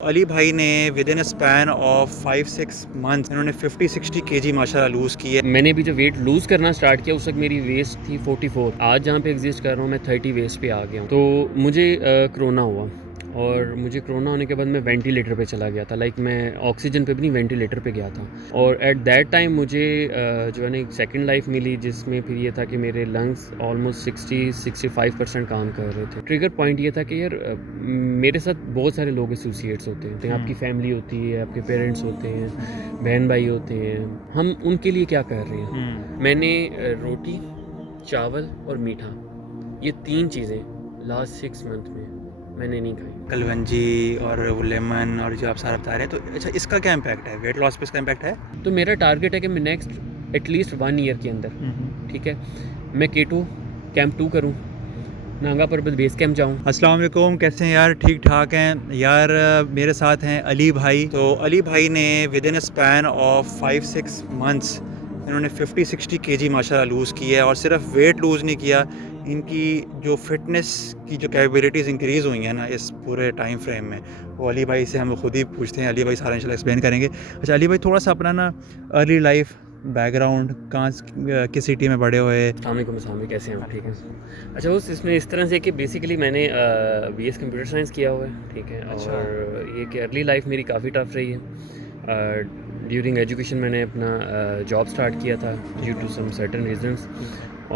अली भाई ने with in a span of 5-6 months इन्होंने 50-60 केजी माशाल्लाह लूज़ की है। मैंने भी जो वेट लूज़ करना स्टार्ट किया उस वक्त मेरी वेस्ट थी 44। आज जहाँ पे एग्जिस्ट कर रहा हूँ मैं 30 वेस्ट पे आ गया हूँ। तो मुझे कोरोना हुआ और मुझे कोरोना होने के बाद मैं वेंटिलेटर पे चला गया था। लाइक मैं ऑक्सीजन पे भी नहीं, वेंटिलेटर पे गया था। और एट दैट टाइम मुझे जो है ना एक सेकंड लाइफ मिली, जिसमें फिर ये था कि मेरे लंग्स ऑलमोस्ट 60-65% काम कर रहे थे। ट्रिगर पॉइंट ये था कि यार मेरे साथ बहुत सारे लोग एसोसिएट्स होते हैं। आपकी फैमिली होती है, आपके पेरेंट्स होते हैं, बहन भाई होते हैं, हम उनके लिए क्या कर रहे हैं। मैंने रोटी, चावल और मीठा, ये 3 चीज़ें लास्ट 6 मंथ में मैंने नहीं खाई। कलवंजी और वो लेमन और जो आप सारा बता रहे हैं, तो अच्छा इसका क्या इम्पैक्ट है, वेट लॉस पे इसका इम्पैक्ट है? तो मेरा टारगेट है कि मैं नेक्स्ट एटलीस्ट 1 ईयर के अंदर, ठीक है, मैं केटो कैंप 2 करूँ, नांगा पर्वत बेस कैंप जाऊँ। अस्सलाम वालेकुम, कैसे हैं यार? ठीक ठाक हैं यार। मेरे साथ हैं अली भाई। तो अली भाई ने with in a span of 5-6 months इन्होंने 50-60 केजी माशाल्लाह लूज़ की है। और सिर्फ वेट लूज़ नहीं किया, इनकी जो फिटनेस की जो कैपेबिलिटीज़ इंक्रीज़ हुई हैं ना इस पूरे टाइम फ्रेम में, वो अली भाई से हम खुद ही पूछते हैं। अली भाई सारा इंशाल्लाह एक्सप्लेन करेंगे। अच्छा अली भाई, थोड़ा सा अपना ना अर्ली लाइफ बैकग्राउंड, कहाँ किस सिटी में बड़े हुए? अस्सलाम, कैसे हैं आप? ठीक है। अच्छा, उस इसमें इस तरह से कि बेसिकली मैंने BS कंप्यूटर साइंस किया हुआ है, ठीक है। अच्छा। और ये कि अर्ली लाइफ मेरी काफ़ी टफ रही है। ड्यूरिंग एजुकेशन मैंने अपना जॉब स्टार्ट किया था due to some certain reasons.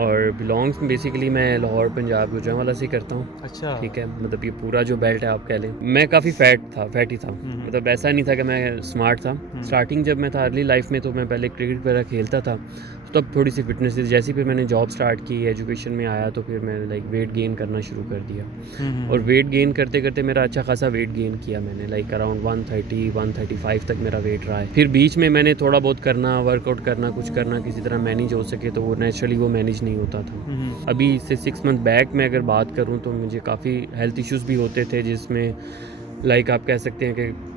और बिलोंग्स बेसिकली मैं लाहौर पंजाब गुजरांवाला से करता हूँ। अच्छा। ठीक है, मतलब ये पूरा जो बेल्ट है आप कह लें। मैं काफ़ी फैटी था, मतलब ऐसा नहीं था कि मैं स्मार्ट था। स्टार्टिंग जब मैं था अर्ली लाइफ में, तो मैं पहले क्रिकेट वगैरह खेलता था, तो तब थोड़ी सी फिटनेस थी। जैसे फिर मैंने जॉब स्टार्ट की, एजुकेशन में आया, तो फिर मैंने लाइक वेट गेन करना शुरू कर दिया। और वेट गेन करते करते मेरा अच्छा खासा वेट गेन किया मैंने, लाइक अराउंड 130-135 तक मेरा वेट रहा है। फिर बीच में मैंने थोड़ा बहुत करना, वर्कआउट करना, कुछ करना, किसी तरह मैनेज हो सके, तो वो नेचुरली वो मैनेज नहीं होता था। अभी से 6 मंथ बैक में अगर बात करूँ तो मुझे काफ़ी हेल्थ इश्यूज़ भी होते थे, जिसमें लाइक आप कह सकते हैं कि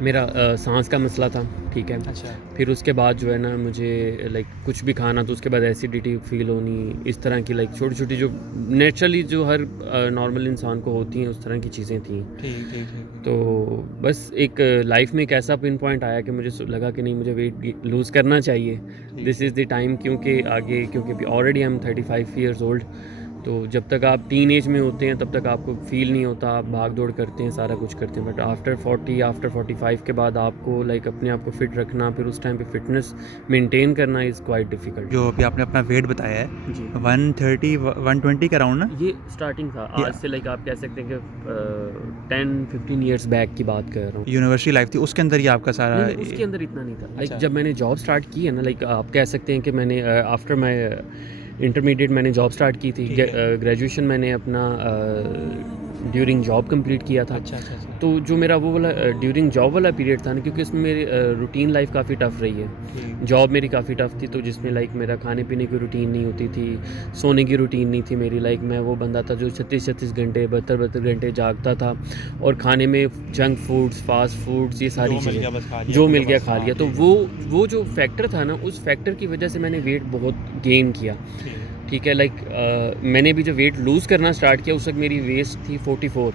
मेरा सांस का मसला था, ठीक है। अच्छा। फिर उसके बाद जो है ना मुझे लाइक कुछ भी खाना तो उसके बाद एसिडिटी फील होनी, इस तरह की लाइक छोटी छोटी जो नेचुरली जो हर नॉर्मल इंसान को होती हैं, उस तरह की चीज़ें थी। ठीक। तो बस एक लाइफ में एक ऐसा पिन पॉइंट आया कि मुझे लगा कि नहीं, मुझे वेट लूज़ करना चाहिए, दिस इज़ द टाइम। क्योंकि already I am 35 years old. तो जब तक आप टीन एज में होते हैं तब तक आपको फील नहीं होता, आप भाग दौड़ करते हैं, सारा कुछ करते हैं। बट आफ्टर 45 के बाद आपको लाइक अपने आप को फिट रखना, फिर उस टाइम पे फिटनेस मेंटेन करना इज़ क्वाइट डिफ़िकल्ट। जो अभी आपने अपना वेट बताया है जी, 130-120 के अराउंड ना? ये स्टार्टिंग था। आज से लाइक आप कह सकते हैं कि 10-15 ईयर्स बैक की बात कर रहा हूँ। यूनिवर्सिटी लाइफ थी, उसके अंदर ही आपका सारा नहीं, उसके अंदर इतना नहीं था। लाइक अच्छा। जब मैंने जॉब स्टार्ट की है ना, लाइक आप कह सकते हैं कि मैंने आफ्टर माई इंटरमीडिएट मैंने जॉब स्टार्ट की थी। ठीक है। ग्रेजुएशन मैंने अपना ड्यूरिंग जॉब कंप्लीट किया था। अच्छा। तो जो मेरा वो वाला ड्यूरिंग जॉब वाला पीरियड था ना, क्योंकि उसमें मेरी रूटीन लाइफ काफ़ी टफ रही है। ठीक। जॉब मेरी काफ़ी टफ थी, तो जिसमें लाइक मेरा खाने पीने की रूटीन नहीं होती थी, सोने की रूटीन नहीं थी मेरी। लाइक मैं वो बंदा था जो 36 घंटे 72 घंटे जागता था, और खाने में जंक फूड्स, फास्ट फूड्स, ये सारी चीज़ें जो मिल गया खा लिया। तो वो जो फैक्टर था ना, उस फैक्टर की वजह से मैंने वेट बहुत गेन किया, ठीक है। लाइक मैंने भी जो वेट लूज़ करना स्टार्ट किया उस वक्त मेरी वेस्ट थी 44।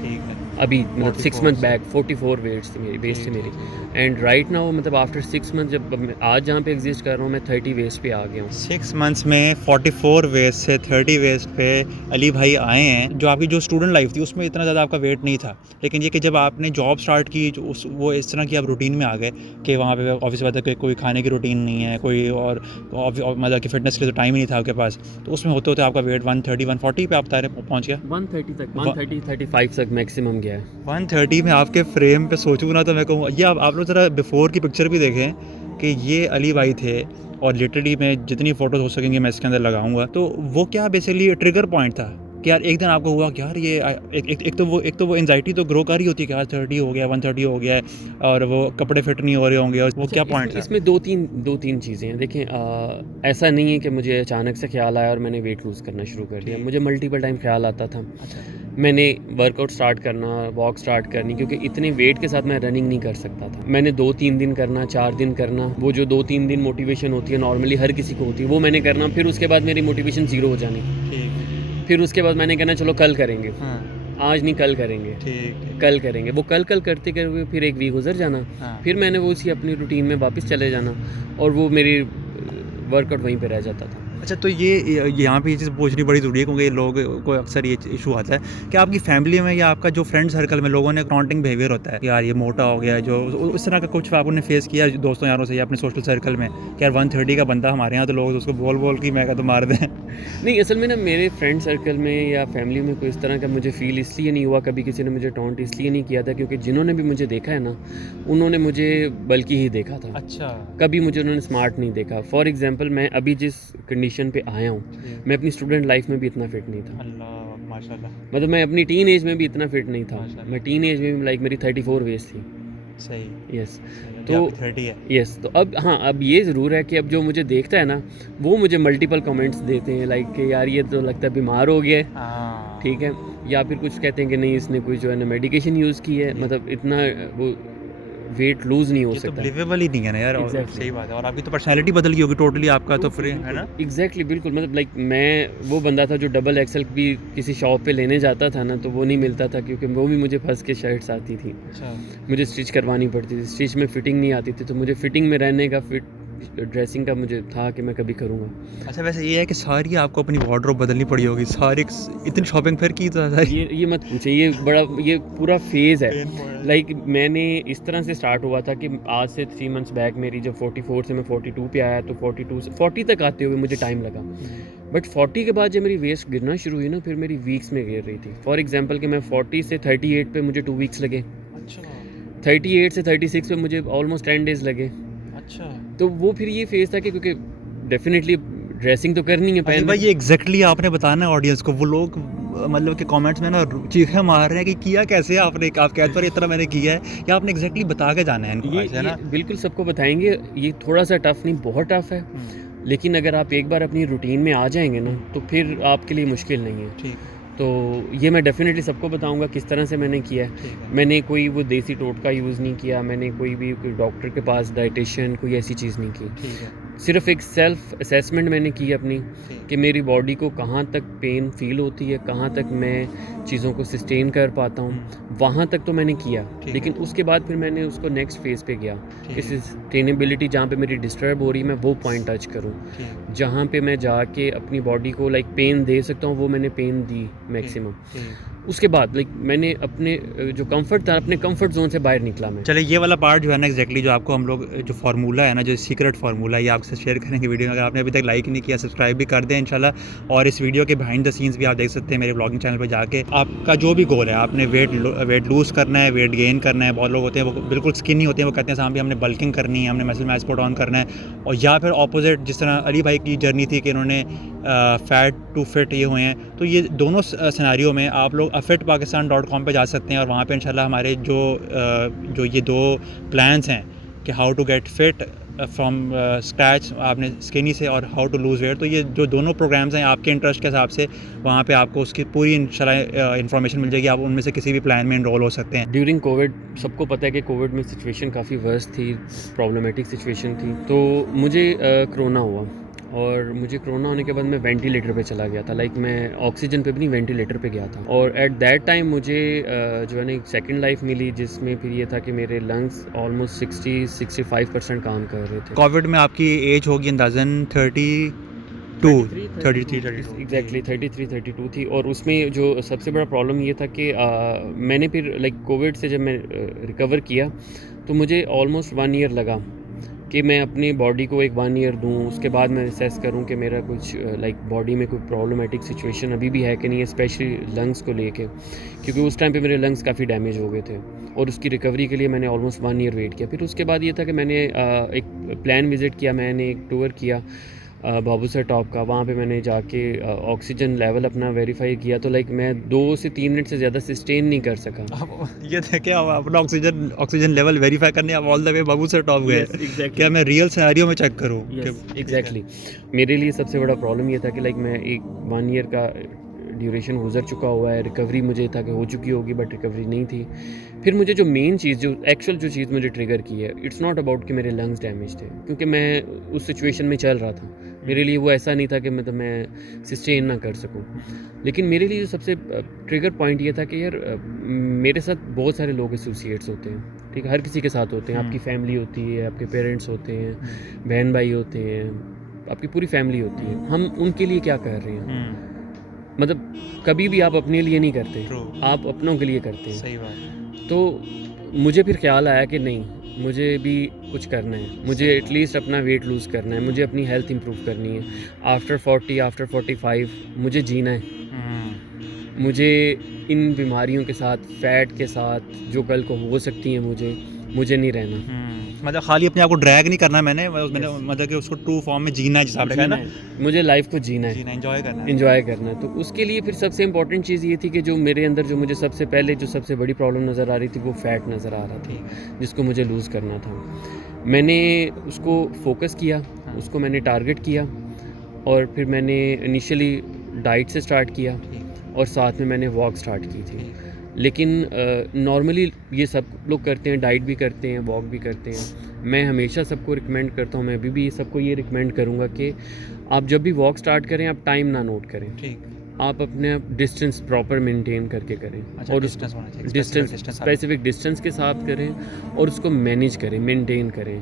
ठीक है। अभी मतलब 6 मंथ बैक 44 वेट्स थी मेरी, वेस्ट थी मेरी। एंड राइट नाउ मतलब आफ्टर 6 मंथ जब आज जहाँ पे एग्जिस्ट कर रहा हूँ, मैं 30 वेस्ट पे आ गया हूँ। 6 मंथ्स में 44 वेस्ट से 30 वेस्ट पे अली भाई आए हैं। जो आपकी जो स्टूडेंट लाइफ थी उसमें इतना ज़्यादा आपका वेट नहीं था, लेकिन ये कि जब आपने जॉब स्टार्ट की, जो वो इस तरह की आप रूटीन में आ गए कि वहाँ पे ऑफिस बात है, कोई खाने की रूटीन नहीं है, कोई और मतलब कि फिटनेस के लिए तो टाइम ही नहीं था आपके पास। तो उसमें होते होते आपका वेट 130-140 पे आप पहुँच गया। 130 तक, 130-35 तक मैक्सिमम गया है। 130 में आपके फ्रेम पे सोचूं ना, तो मैं कहूँ ये आप लोग ज़रा बिफोर की पिक्चर भी देखें कि ये अली भाई थे। और लिटरली मैं जितनी फ़ोटोज़ हो सकेंगी मैं इसके अंदर लगाऊंगा। तो वो क्या बेसिकली ट्रिगर पॉइंट था कि यार एक दिन आपको हुआ कि यार ये एक तो वो एंजाइटी तो ग्रो कर ही होती है कि यार 30 हो गया, 130 हो गया है, और वो कपड़े फिट नहीं हो रहे होंगे, और वो क्या पॉइंट था? इसमें दो तीन चीज़ें हैं। देखें, ऐसा नहीं है कि मुझे अचानक से ख्याल आया और मैंने वेट लूज़ करना शुरू कर दिया। मुझे मल्टीपल टाइम ख्याल आता था। मैंने वर्कआउट स्टार्ट करना, वॉक स्टार्ट करनी, क्योंकि इतने वेट के साथ मैं रनिंग नहीं कर सकता था। मैंने 2-3 दिन करना, 4 दिन करना, वो जो 2-3 दिन मोटिवेशन होती है, नॉर्मली हर किसी को होती है, वो मैंने करना। फिर उसके बाद मेरी मोटिवेशन ज़ीरो हो जानी। फिर उसके बाद मैंने कहना चलो कल करेंगे। आज नहीं कल करेंगे, ठीक है। कल करेंगे, वो कल करते हुए फिर एक वीक गुजर जाना, हाँ। फिर मैंने वो उसी अपनी रूटीन में वापस चले जाना और वो मेरी वर्कआउट वहीं पे रह जाता था। अच्छा, तो ये यहाँ पे ये चीज़ पूछनी बड़ी ज़रूरी है, क्योंकि लोग को अक्सर ये इशू आता है कि आपकी फैमिली में या आपका जो फ्रेंड सर्कल में लोगों ने काउंटिंग बिहेवियर होता है कि यार ये मोटा हो गया, जो उस तरह का कुछ आपने फेस किया दोस्तों यारों से या अपने सोशल सर्कल में कि यार 130 का बंदा हमारे यहाँ, तो लोग उसको बोल कि मैं तो मार दें। नहीं, असल में ना मेरे फ्रेंड सर्कल में या फैमिली में कोई इस तरह का मुझे फ़ील इसलिए नहीं हुआ, कभी किसी ने मुझे टॉन्ट इसलिए नहीं किया था क्योंकि जिन्होंने भी मुझे देखा है ना, उन्होंने मुझे बल्कि ही देखा था। अच्छा। कभी मुझे उन्होंने स्मार्ट नहीं देखा। फॉर एग्ज़ाम्पल मैं अभी जिस कंडीशन पे आया हूँ, मैं अपनी स्टूडेंट लाइफ में भी इतना फिट नहीं था। अल्लाह माशाल्लाह। मतलब मैं अपनी टीन एज में भी इतना फिट नहीं था। माशाल्लाह। मैं टीन एज में भी लाइक मेरी 34 वेस्ट थी। सही। यस। तो तो 30 है। यस, तो अब हाँ, अब ये ज़रूर है कि अब जो मुझे देखता है ना, वो मुझे मल्टीपल कमेंट्स देते हैं लाइक कि यार ये तो लगता है बीमार हो गया है, हाँ। ठीक है, या फिर कुछ कहते हैं कि नहीं इसने कोई जो है ना मेडिकेशन यूज़ की है, मतलब इतना वो वेट लूज़ नहीं हो ये तो सकता। बिलीवेबल ही नहीं है ना यार। और Exactly. सही बात है। और आपकी तो पर्सनैलिटी बदल गई होगी टोटली, आपका तो फिर है ना। एग्जैक्टली बिल्कुल, मतलब लाइक मैं वो बंदा था जो डबल एक्सल भी किसी शॉप पे लेने जाता था ना, तो वो नहीं मिलता था क्योंकि वो भी मुझे फंस के शर्ट्स आती थी, अच्छा। मुझे स्टिच करवानी पड़ती थी, स्टिच में फिटिंग नहीं आती थी, तो मुझे फिटिंग में रहने का फिट ड्रेसिंग का मुझे था कि मैं कभी करूँगा। अच्छा, वैसे ये है कि सारी आपको अपनी वार्डरोब बदलनी पड़ी होगी, सारी इतनी शॉपिंग फिर की तो सारी। ये मत पूछे, ये पूरा फेज़ है। लाइक मैंने इस तरह से स्टार्ट हुआ था कि आज से 3 मंथ्स बैक मेरी जब 44 से मैं 42 पे आया, तो 42 से 40 तक आते हुए मुझे टाइम लगा, बट 40 के बाद जब मेरी वेस्ट गिरना शुरू हुई ना, फिर मेरी वीक्स में गिर रही थी। फॉर एग्जांपल कि मैं 40 से 38 पे मुझे 2 वीक्स लगे, अच्छा। 38 से 36 पे मुझे ऑलमोस्ट 10 डेज़ लगे। अच्छा। तो वो फिर ये फेज़ था कि क्योंकि डेफिनेटली ड्रेसिंग तो करनी है, अरे पहन भाई, ये एग्जैक्टली आपने बताना है ऑडियंस को। वो लोग मतलब कि कमेंट्स में ना चीखें मार रहे हैं कि किया कैसे आपने, आप कहते हो इतना मैंने किया है, या आपने एग्जैक्टली बता के जाना है इनको, ऐसे है ना। बिल्कुल सबको बताएंगे। ये थोड़ा सा टफ नहीं, बहुत टफ है, लेकिन अगर आप एक बार अपनी रूटीन में आ जाएंगे ना, तो फिर आपके लिए मुश्किल नहीं है। ठीक। तो ये मैं डेफिनेटली सबको बताऊंगा किस तरह से मैंने किया है। ठीक है। मैंने कोई वो देसी टोटका यूज़ नहीं किया, मैंने कोई डॉक्टर के पास डाइटिशियन कोई ऐसी चीज़ नहीं की। ठीक है। सिर्फ एक सेल्फ असेसमेंट मैंने की अपनी ठीक। कि मेरी बॉडी को कहाँ तक पेन फील होती है, कहाँ तक मैं चीज़ों को सस्टेन कर पाता हूँ, वहाँ तक तो मैंने किया। ठीक लेकिन है। उसके बाद फिर मैंने उसको नेक्स्ट फेज़ पे गया ठीक कि है। सस्टेनेबिलिटी जहाँ पे मेरी डिस्टर्ब हो रही है, मैं वो पॉइंट टच करूँ, ठीक। जहाँ पे मैं जाके अपनी बॉडी को लाइक पेन दे सकता हूँ, वो मैंने पेन दी मैक्सिमम। ठीक। उसके बाद लाइक मैंने अपने जो कंफर्ट था, अपने कंफर्ट जोन से बाहर निकला मैं। चले, ये वाला पार्ट जो है ना एग्जैक्टली जो आपको हम लोग जो फार्मूला है ना, जो सीक्रेट फार्मूला है, ये आपसे शेयर करेंगे वीडियो में। अगर आपने अभी तक लाइक नहीं किया, सब्सक्राइब भी कर दें इंशाल्लाह। और इस वीडियो के बिहाइंड द सीन्स भी आप देख सकते हैं मेरे ब्लॉगिंग चैनल पर जाके। आपका जो भी गोल है, आपने वेट लूज़ करना है, वेट गेन करना है। बहुत लोग होते हैं वो बिल्कुल स्किनी होते हैं, वो कहते हैं साहब हमने बल्किंग करनी है, हमने मसल मास पुट ऑन करना है। और या फिर ऑपोजिट, जिस तरह अली भाई की जर्नी थी कि इन्होंने फ़ैट टू फिट ये हुए हैं। तो ये दोनों सिनेरियो में आप लोग afitpakistan.com पे जा सकते हैं और वहाँ पे इंशाल्लाह हमारे जो ये 2 प्लान्स हैं कि how to get fit from scratch, आपने स्किनी से, और हाउ टू लूज़ वेट। तो ये जो दोनों प्रोग्राम्स हैं आपके इंटरेस्ट के हिसाब से, वहाँ पे आपको उसकी पूरी इंशाल्लाह इन्फॉर्मेशन मिल जाएगी। आप उनमें से किसी भी प्लान में इनरोल हो सकते हैं। ड्यूरिंग कोविड सबको पता है कि कोविड में सिचुएशन काफ़ी वर्स्ट थी, प्रॉब्लमेटिक सिचुएशन थी। तो मुझे कोरोना हुआ, और मुझे कोरोना होने के बाद मैं वेंटिलेटर पे चला गया था। लाइक मैं ऑक्सीजन पे भी नहीं, वेंटिलेटर पे गया था। और एट दैट टाइम मुझे जो है ना एक सेकंड लाइफ मिली, जिसमें फिर ये था कि मेरे लंग्स ऑलमोस्ट 60-65% काम कर रहे थे। कोविड में आपकी एज होगी अंदाज़न 32 एग्जैक्टली 33-32 थी। और उसमें जो सबसे बड़ा प्रॉब्लम ये था कि मैंने फिर लाइक कोविड से जब मैं रिकवर किया, तो मुझे ऑलमोस्ट 1 ईयर लगा कि मैं अपनी बॉडी को एक 1 ईयर दूँ, उसके बाद मैं असेस करूँ कि मेरा कुछ लाइक बॉडी में कोई प्रॉब्लमेटिक सिचुएशन अभी भी है कि नहीं है, स्पेशली लंग्स को लेके, क्योंकि उस टाइम पे मेरे लंग्स काफ़ी डैमेज हो गए थे। और उसकी रिकवरी के लिए मैंने ऑलमोस्ट 1 ईयर वेट किया। फिर उसके बाद ये था कि मैंने एक प्लान विज़िट किया, मैंने एक टूर किया बाबूसर टॉप का। वहाँ पे मैंने जाके ऑक्सीजन लेवल अपना वेरीफाई किया, तो लाइक मैं 2 से 3 मिनट से ज़्यादा सस्टेन नहीं कर सका। अब ये देखें, आप अपना ऑक्सीजन लेवल वेरीफाई करने आप all the way Babusar top गए। क्या मैं रियल सिनेरियो में चेक करूँ? एग्जैक्टली मेरे लिए सबसे बड़ा प्रॉब्लम ये था कि लाइक मैं एक 1 ईयर का ड्यूरेशन गुजर चुका हुआ है, रिकवरी मुझे था कि हो चुकी होगी बट रिकवरी नहीं थी। फिर मुझे जो मेन चीज़ जो एक्चुअल जो चीज़ मुझे ट्रिगर की है, इट्स नॉट अबाउट कि मेरे लंग्स डैमेज थे, क्योंकि मैं उस सिचुएशन में चल रहा था। मेरे लिए वो ऐसा नहीं था कि मतलब मैं सस्टेन ना कर सकूं। लेकिन मेरे लिए जो सबसे ट्रिगर पॉइंट ये था कि यार मेरे साथ बहुत सारे लोग एसोसिएट्स होते हैं, ठीक है, हर किसी के साथ होते हैं। आपकी फैमिली होती है, आपके पेरेंट्स होते हैं, बहन भाई होते हैं, आपकी पूरी फैमिली होती है। हम उनके लिए क्या कर रहे हैं? मतलब कभी भी आप अपने लिए नहीं करते, आप अपनों के लिए करते हैं। सही बात। तो मुझे फिर ख्याल आया कि नहीं, मुझे भी कुछ करना है, मुझे एटलीस्ट अपना वेट लूज़ करना है, मुझे अपनी हेल्थ इंप्रूव करनी है। आफ्टर 40 आफ्टर 45 मुझे जीना है। मुझे इन बीमारियों के साथ, फैट के साथ जो कल को हो सकती हैं, मुझे नहीं रहना। मतलब खाली अपने आप को ड्रैग नहीं करना, मैंने मतलब कि उसको ट्रू फॉर्म में जीना है, जिस आपने कहा ना, मुझे लाइफ को जीना है, एंजॉय करना है, इंजॉय करना है। तो उसके लिए फिर सबसे इम्पॉर्टेंट चीज़ ये थी कि जो मेरे अंदर जो मुझे सबसे पहले जो सबसे बड़ी प्रॉब्लम नज़र आ रही थी वो फ़ैट नज़र आ रहा था, जिसको मुझे लूज़ करना था। मैंने उसको फोकस किया, उसको मैंने टारगेट किया, और फिर मैंने इनिशियली डाइट से स्टार्ट किया और साथ में मैंने वॉक स्टार्ट की थी। लेकिन नॉर्मली ये सब लोग करते हैं, डाइट भी करते हैं, वॉक भी करते हैं। मैं हमेशा सबको रिकमेंड करता हूँ, मैं भी सबको ये रिकमेंड करूँगा कि आप जब भी वॉक स्टार्ट करें, आप टाइम ना नोट करें, आप अपने डिस्टेंस प्रॉपर मेंटेन करके करें। अच्छा, और डिस्टेंस स्पेसिफिक डिस्टेंस के साथ करें और उसको मैनेज करें, मेंटेन करें।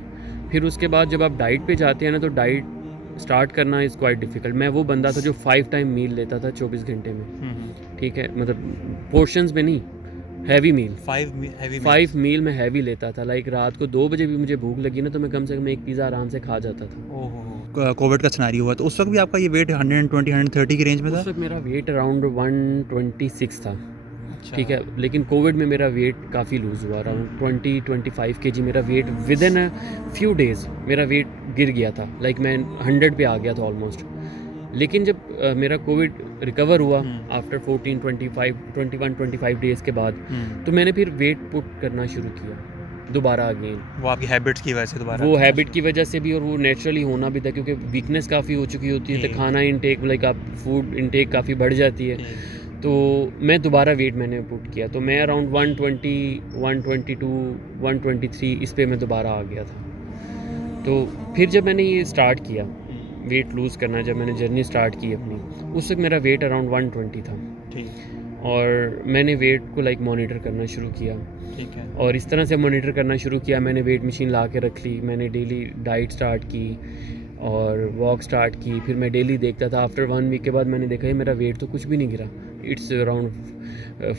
फिर उसके बाद जब आप डाइट पे जाते हैं ना, तो डाइट स्टार्ट करना इज़ क्वाइट डिफ़िकल्ट। मैं वो बंदा था जो 5 टाइम मील लेता था 24 घंटे में, ठीक है, मतलब पोर्शंस में नहीं, हैवी मील। 5 मील में हैवी लेता था। लाइक रात को 2 बजे भी मुझे भूख लगी ना, तो मैं कम से कम एक पिज़्ज़ा आराम से खा जाता था। कोविड का सिनेरियो हुआ तो उस वक्त भी आपका ये वेट 120-130 की रेंज में था? उस वक्त मेरा वेट अराउंड 126 था, ठीक है। लेकिन कोविड में मेरा वेट काफ़ी लूज़ हुआ, अराउंड 20-25 kg मेरा weight within a few days मेरा वेट गिर गया था। लाइक मैं 100 पे आ गया था ऑलमोस्ट। लेकिन जब मेरा कोविड रिकवर हुआ आफ्टर 21-25 डेज़ के बाद, तो मैंने फिर वेट पुट करना शुरू किया दोबारा अगेन। वो आपकी हैबिट्स की वजह से दोबारा? वो हैबिट की वजह से भी, और वो नेचुरली होना भी था, क्योंकि वीकनेस काफ़ी हो चुकी होती है, तो खाना इनटेक, लाइक आप फूड इनटेक काफ़ी बढ़ जाती है। तो मैं दोबारा वेट मैंने पुट किया, तो मैं अराउंड 120, 122, 123 इस पे मैं दोबारा आ गया था। तो फिर जब मैंने ये स्टार्ट किया वेट लूज़ करना, जब मैंने जर्नी स्टार्ट की अपनी, उस वक्त मेरा वेट अराउंड 120 था, और मैंने वेट को लाइक मॉनिटर करना शुरू किया, ठीक है। और इस तरह से मॉनिटर करना शुरू किया, मैंने वेट मशीन ला के रख ली, मैंने डेली डाइट स्टार्ट की और वॉक स्टार्ट की। फिर मैं डेली देखता था। आफ्टर 1 वीक के बाद मैंने देखा मेरा वेट तो कुछ भी नहीं गिरा, इट्स अराउंड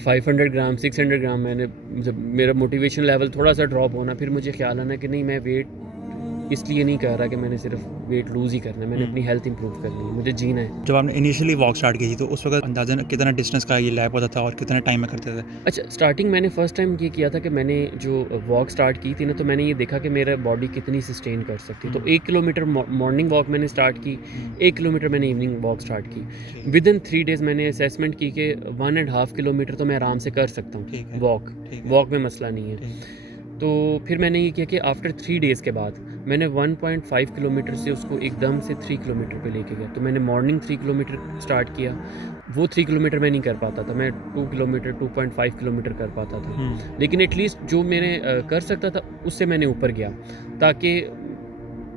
500 ग्राम 600 ग्राम। मैंने जब मेरा मोटिवेशन लेवल थोड़ा सा ड्रॉप होना, फिर मुझे ख्याल आना कि नहीं, मैं वेट इसलिए नहीं कह रहा कि मैंने सिर्फ वेट लूज़ ही करना है, मैंने अपनी हेल्थ इंप्रूव करनी है, मुझे जीना है। जब आपने इनिशियली वॉक स्टार्ट की थी तो उस वक्त अंदाज़न कितना डिस्टेंस का ये लैप होता था और कितने टाइम में करते थे? अच्छा, स्टार्टिंग मैंने फ़र्स्ट टाइम ये किया था कि मैंने जो वॉक स्टार्ट की थी ना, तो मैंने ये देखा कि मेरा बॉडी कितनी सस्टेन कर सकती है। तो 1 किलोमीटर मॉर्निंग वॉक मैंने स्टार्ट की, 1 किलोमीटर मैंने इवनिंग वॉक स्टार्ट की। विद इन 3 डेज़ मैंने असेसमेंट की कि 1.5 किलोमीटर तो मैं आराम से कर सकता हूँ वॉक में मसला नहीं है। तो फिर मैंने ये किया कि आफ्टर 3 डेज़ के बाद मैंने 1.5 किलोमीटर से उसको एकदम से 3 किलोमीटर पे लेके गया। तो मैंने मॉर्निंग 3 किलोमीटर स्टार्ट किया, वो 3 किलोमीटर मैं नहीं कर पाता था, मैं 2 किलोमीटर 2.5 किलोमीटर कर पाता था। लेकिन एटलीस्ट जो मैंने कर सकता था उससे मैंने ऊपर गया, ताकि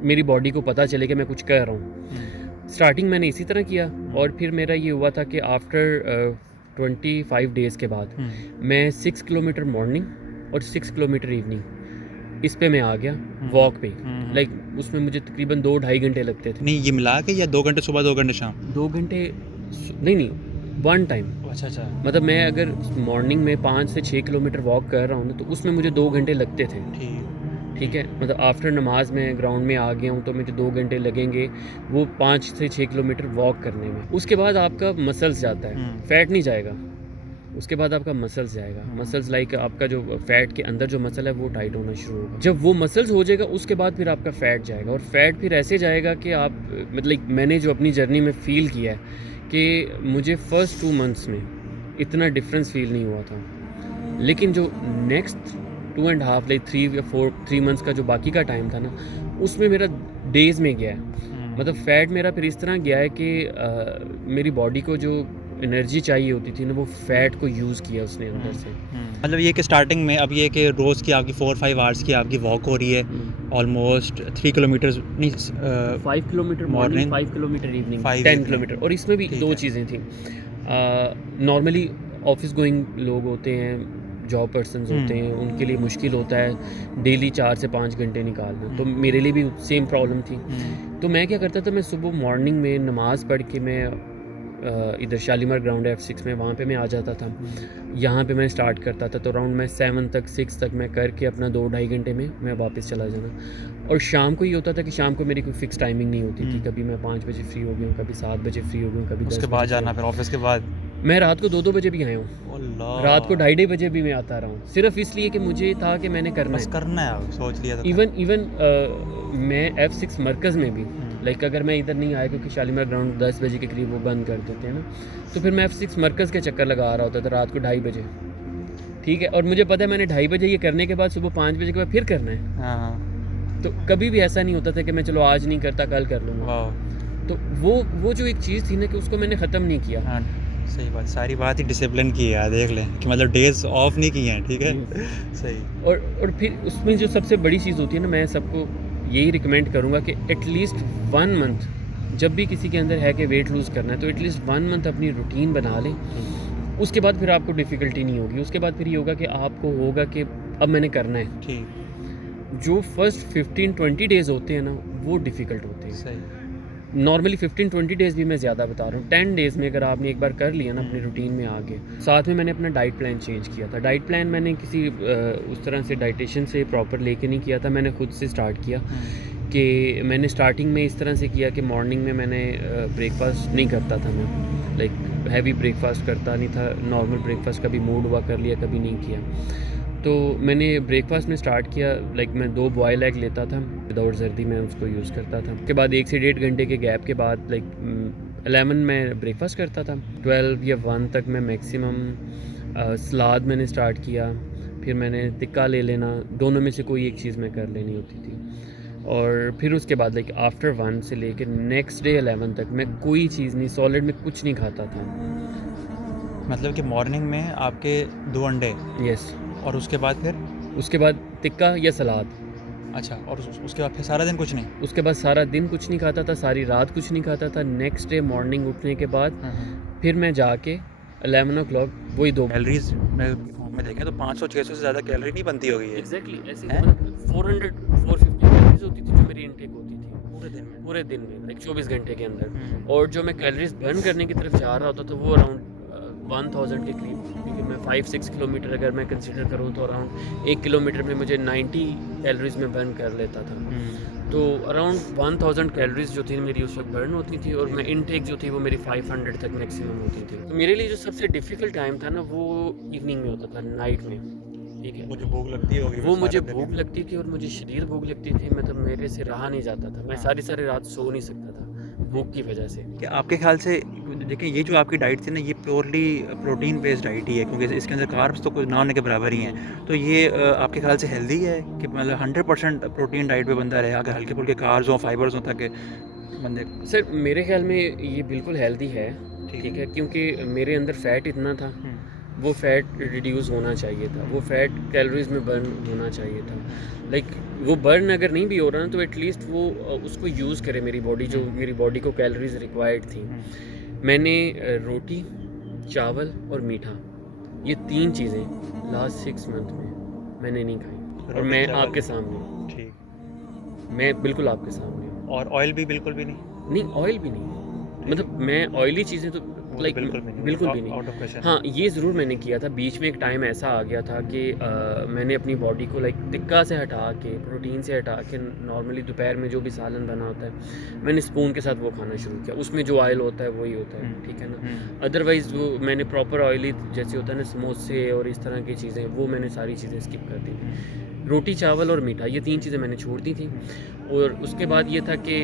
मेरी बॉडी को पता चले कि मैं कुछ कर रहा हूँ। स्टार्टिंग मैंने इसी तरह किया, और फिर मेरा ये हुआ था कि आफ्टर 25 डेज़ के बाद मैं 6 किलोमीटर मॉर्निंग और 6 किलोमीटर इवनिंग इस पे मैं आ गया वॉक पे। लाइक उसमें मुझे तकरीबन 2-2.5 घंटे लगते थे। नहीं, ये मिला के या 2 घंटे सुबह 2 घंटे शाम? 2 घंटे नहीं, 1 टाइम। अच्छा। मतलब मैं अगर मॉर्निंग में 5 से 6 किलोमीटर वॉक कर रहा हूँ ना, तो उसमें मुझे 2 घंटे लगते थे, ठीक है। मतलब आफ्टर नमाज में ग्राउंड में आ गया हूँ तो मुझे 2 घंटे लगेंगे वो 5 से 6 किलोमीटर वॉक करने में। उसके बाद आपका मसल्स जाता है, फैट नहीं जाएगा, उसके बाद आपका मसल्स जाएगा। मसल्स लाइक आपका जो फैट के अंदर जो मसल है वो टाइट होना शुरू होगा। जब वो मसल्स हो जाएगा उसके बाद फिर आपका फैट जाएगा, और फैट फिर ऐसे जाएगा कि आप मतलब मैंने जो अपनी जर्नी में फ़ील किया है कि मुझे फ़र्स्ट 2 मंथ्स में इतना डिफरेंस फ़ील नहीं हुआ था, लेकिन जो नेक्स्ट 2.5 लाइक 3 मंथ्स का जो बाकी का टाइम था ना, उसमें मेरा डेज़ में गया है। मतलब फ़ैट मेरा फिर इस तरह गया है कि मेरी बॉडी को जो एनर्जी चाहिए होती थी ना, वो फैट को यूज़ किया उसने अंदर से। मतलब ये कि स्टार्टिंग में अब ये कि रोज़ की आपकी 4-5 आवर्स की आपकी वॉक हो रही है, ऑलमोस्ट 3 किलोमीटर्स नहीं 5 kilometre morning, 5 kilometre evening, 5 10 evening। Kilometre. और इसमें भी ठीक दो है। चीज़ें थी। नॉर्मली ऑफिस गोइंग लोग होते हैं, जॉब पर्सन्स होते हैं, उनके लिए मुश्किल होता है डेली 4 से 5 घंटे निकालना। तो मेरे लिए भी सेम प्रॉब्लम थी। तो मैं क्या करता था, मैं सुबह मॉर्निंग में नमाज़ पढ़ के मैं इधर शालीमार ग्राउंड है F6 में, वहाँ पे मैं आ जाता था। यहाँ पे मैं स्टार्ट करता था, तो अराउंड मैं 7 तक 6 तक मैं करके अपना 2-2.5 घंटे में मैं वापस चला जाना। और शाम को ये होता था कि शाम को मेरी कोई फ़िक्स टाइमिंग नहीं होती थी। कभी मैं 5 बजे फ्री हो गया हूँ, कभी 7 बजे फ्री हो गया हूँ, कभी 10 उसके बजे बाद free जाना हो फिर ऑफिस के बाद। गया। मैं रात को 2-2 बजे भी आया हूँ, अल्लाह। रात को 2:30 बजे भी मैं आता रहा हूँ, सिर्फ इसलिए कि मुझे था कि मैंने करना बस है। करना है, अब सोच लिया तो इवन मैं F6 मरकज़ में भी लाइक अगर मैं इधर नहीं आया, क्योंकि शालीमार ग्राउंड 10 बजे के करीब वो बंद कर देते हैं ना, तो फिर मैं F6 मरकज़ के चक्कर लगा रहा होता था रात को 2:30 बजे। ठीक है, और मुझे पता है मैंने 2:30 बजे ये करने के बाद सुबह 5 बजे के बाद फिर करना है। हाँ। तो कभी भी ऐसा नहीं होता था कि मैं चलो आज नहीं करता कल कर लूँगा। वाह। तो वो जो एक चीज़ थी ना कि उसको मैंने ख़त्म नहीं किया। हाँ, सही बात, सारी बात ही डिसिप्लिन की है, देख लें कि मतलब डेज ऑफ नहीं किए हैं, ठीक है। सही। और फिर उसमें जो सबसे बड़ी चीज़ होती है ना, मैं सबको यही रिकमेंड करूँगा कि एटलीस्ट 1 मंथ, जब भी किसी के अंदर है कि वेट लूज़ करना है, तो एटलीस्ट 1 मंथ अपनी रूटीन बना लें। उसके बाद फिर आपको डिफ़िकल्टी नहीं होगी। उसके बाद फिर ये होगा कि आपको होगा कि अब मैंने करना है। ठीक। जो फर्स्ट 15-20 डेज़ होते हैं ना, वो डिफ़िकल्ट होते हैं। सही। नॉर्मली 15-20 डेज़ भी मैं ज़्यादा बता रहा हूँ। 10 डेज़ में अगर आपने एक बार कर लिया ना अपनी रूटीन में आगे, साथ में मैंने अपना डाइट प्लान चेंज किया था। डाइट प्लान मैंने किसी उस तरह से डाइटिशियन से प्रॉपर लेके नहीं किया था, मैंने खुद से स्टार्ट किया। कि मैंने स्टार्टिंग में इस तरह से किया कि मॉर्निंग में मैंने ब्रेकफास्ट नहीं करता था, मैं लाइक हैवी ब्रेकफास्ट करता नहीं था। नॉर्मल ब्रेकफास्ट कभी मूड हुआ कर लिया, कभी नहीं किया। तो मैंने ब्रेकफास्ट में स्टार्ट किया, लाइक मैं 2 बॉयल एग लेता था विदाउट जर्दी, मैं उसको यूज़ करता था। उसके बाद 1 से 1.5 घंटे के गैप के बाद लाइक 11 मैं ब्रेकफास्ट करता था। 12 या 1 तक मैं मैक्सिमम सलाद मैंने स्टार्ट किया। फिर मैंने टिक्का ले लेना, दोनों में से कोई एक चीज़ मैं कर लेनी होती थी। और फिर उसके बाद लाइक आफ्टर 1 से लेकर नेक्स्ट डे 11 तक मैं कोई चीज़ नहीं, सॉलिड में कुछ नहीं खाता था। मतलब कि मॉर्निंग में आपके 2 अंडे यस। और उसके बाद फिर उसके बाद टिक्का या सलाद। अच्छा, और उसके बाद फिर सारा दिन कुछ नहीं। उसके बाद सारा दिन कुछ नहीं खाता था, सारी रात कुछ नहीं खाता था। नेक्स्ट डे मॉर्निंग उठने के बाद फिर मैं जाके 11 ओ क्लॉक वही 2 कैलोरीज में देखें तो 500-600 से ज़्यादा कैलोरी नहीं बनती होगी ये एग्जैक्टली ऐसे हैं? 400-450 कैलोरीज होती थी जो मेरी इनटेक होती थी पूरे दिन में। लाइक 24 घंटे के अंदर। और जो मैं कैलोरीज बर्न करने की तरफ जा रहा होता था वो अराउंड 1000 के करीब, क्योंकि मैं 5-6 किलोमीटर अगर मैं कंसिडर करूँ तो अराउंड 1 किलोमीटर में मुझे 90 कैलोरीज में बर्न कर लेता था। तो अराउंड 1000 कैलोरीज जो थी मेरी उस वक्त बर्न होती थी, और मैं इनटेक जो थी वो मेरी 500 तक मैक्सिमम होती थी। तो मेरे लिए जो सबसे डिफ़िकल्ट टाइम था ना वो इवनिंग में होता था, नाइट में। ठीक है, मुझे भूख लगती होगी, वो मुझे भूख लगती थी और मुझे शरीर भूख लगती थी, मतलब मेरे से रहा नहीं जाता था। मैं सारी रात सो नहीं सकता था भूख की वजह से। कि आपके ख्याल से देखिए ये जो आपकी डाइट थी ना, ये प्योरली प्रोटीन बेस्ड डाइट ही है, क्योंकि इसके अंदर कार्ब्स तो कुछ ना होने के बराबर ही हैं। तो ये आपके ख्याल से हेल्दी है कि मतलब 100% प्रोटीन डाइट पे बंदा रहे, अगर हल्के फुल्के कार्ब्स हों, फाइबर्स हों, ताकि बंदे सर मेरे ख्याल में ये बिल्कुल हेल्दी है। ठीक है, क्योंकि मेरे अंदर फ़ैट इतना था, वो फ़ैट रिड्यूस होना चाहिए था, वो फ़ैट कैलोरीज में बर्न होना चाहिए था। लाइक वो बर्न अगर नहीं भी हो रहा ना, तो एटलीस्ट वो उसको यूज़ करे मेरी बॉडी, जो मेरी बॉडी को कैलोरीज रिक्वायर्ड थी। मैंने रोटी, चावल और मीठा, ये 3 चीज़ें लास्ट 6 मंथ में मैंने नहीं खाई। और मैं आपके सामने हूँ, ठीक, मैं बिल्कुल आपके सामने हूँ। और ऑयल भी बिल्कुल भी नहीं। ऑयल भी नहीं, मतलब मैं ऑयली चीज़ें तो लाइक बिल्कुल भी नहीं। Out of question. हाँ, ये ज़रूर मैंने किया था। बीच में एक टाइम ऐसा आ गया था कि मैंने अपनी बॉडी को लाइक टिक्का से हटा के, प्रोटीन से हटा के, नॉर्मली दोपहर में जो भी सालन बना होता है मैंने स्पून के साथ वो खाना शुरू किया। उसमें जो ऑयल होता है वही होता है, ठीक है ना। अदरवाइज़ वो मैंने प्रॉपर ऑयली जैसे होता है ना समोसे और इस तरह की चीज़ें, वो मैंने सारी चीज़ें स्किप कर दी। रोटी, चावल और मीठा, ये 3 चीज़ें मैंने छोड़ दी थी। और उसके बाद ये था कि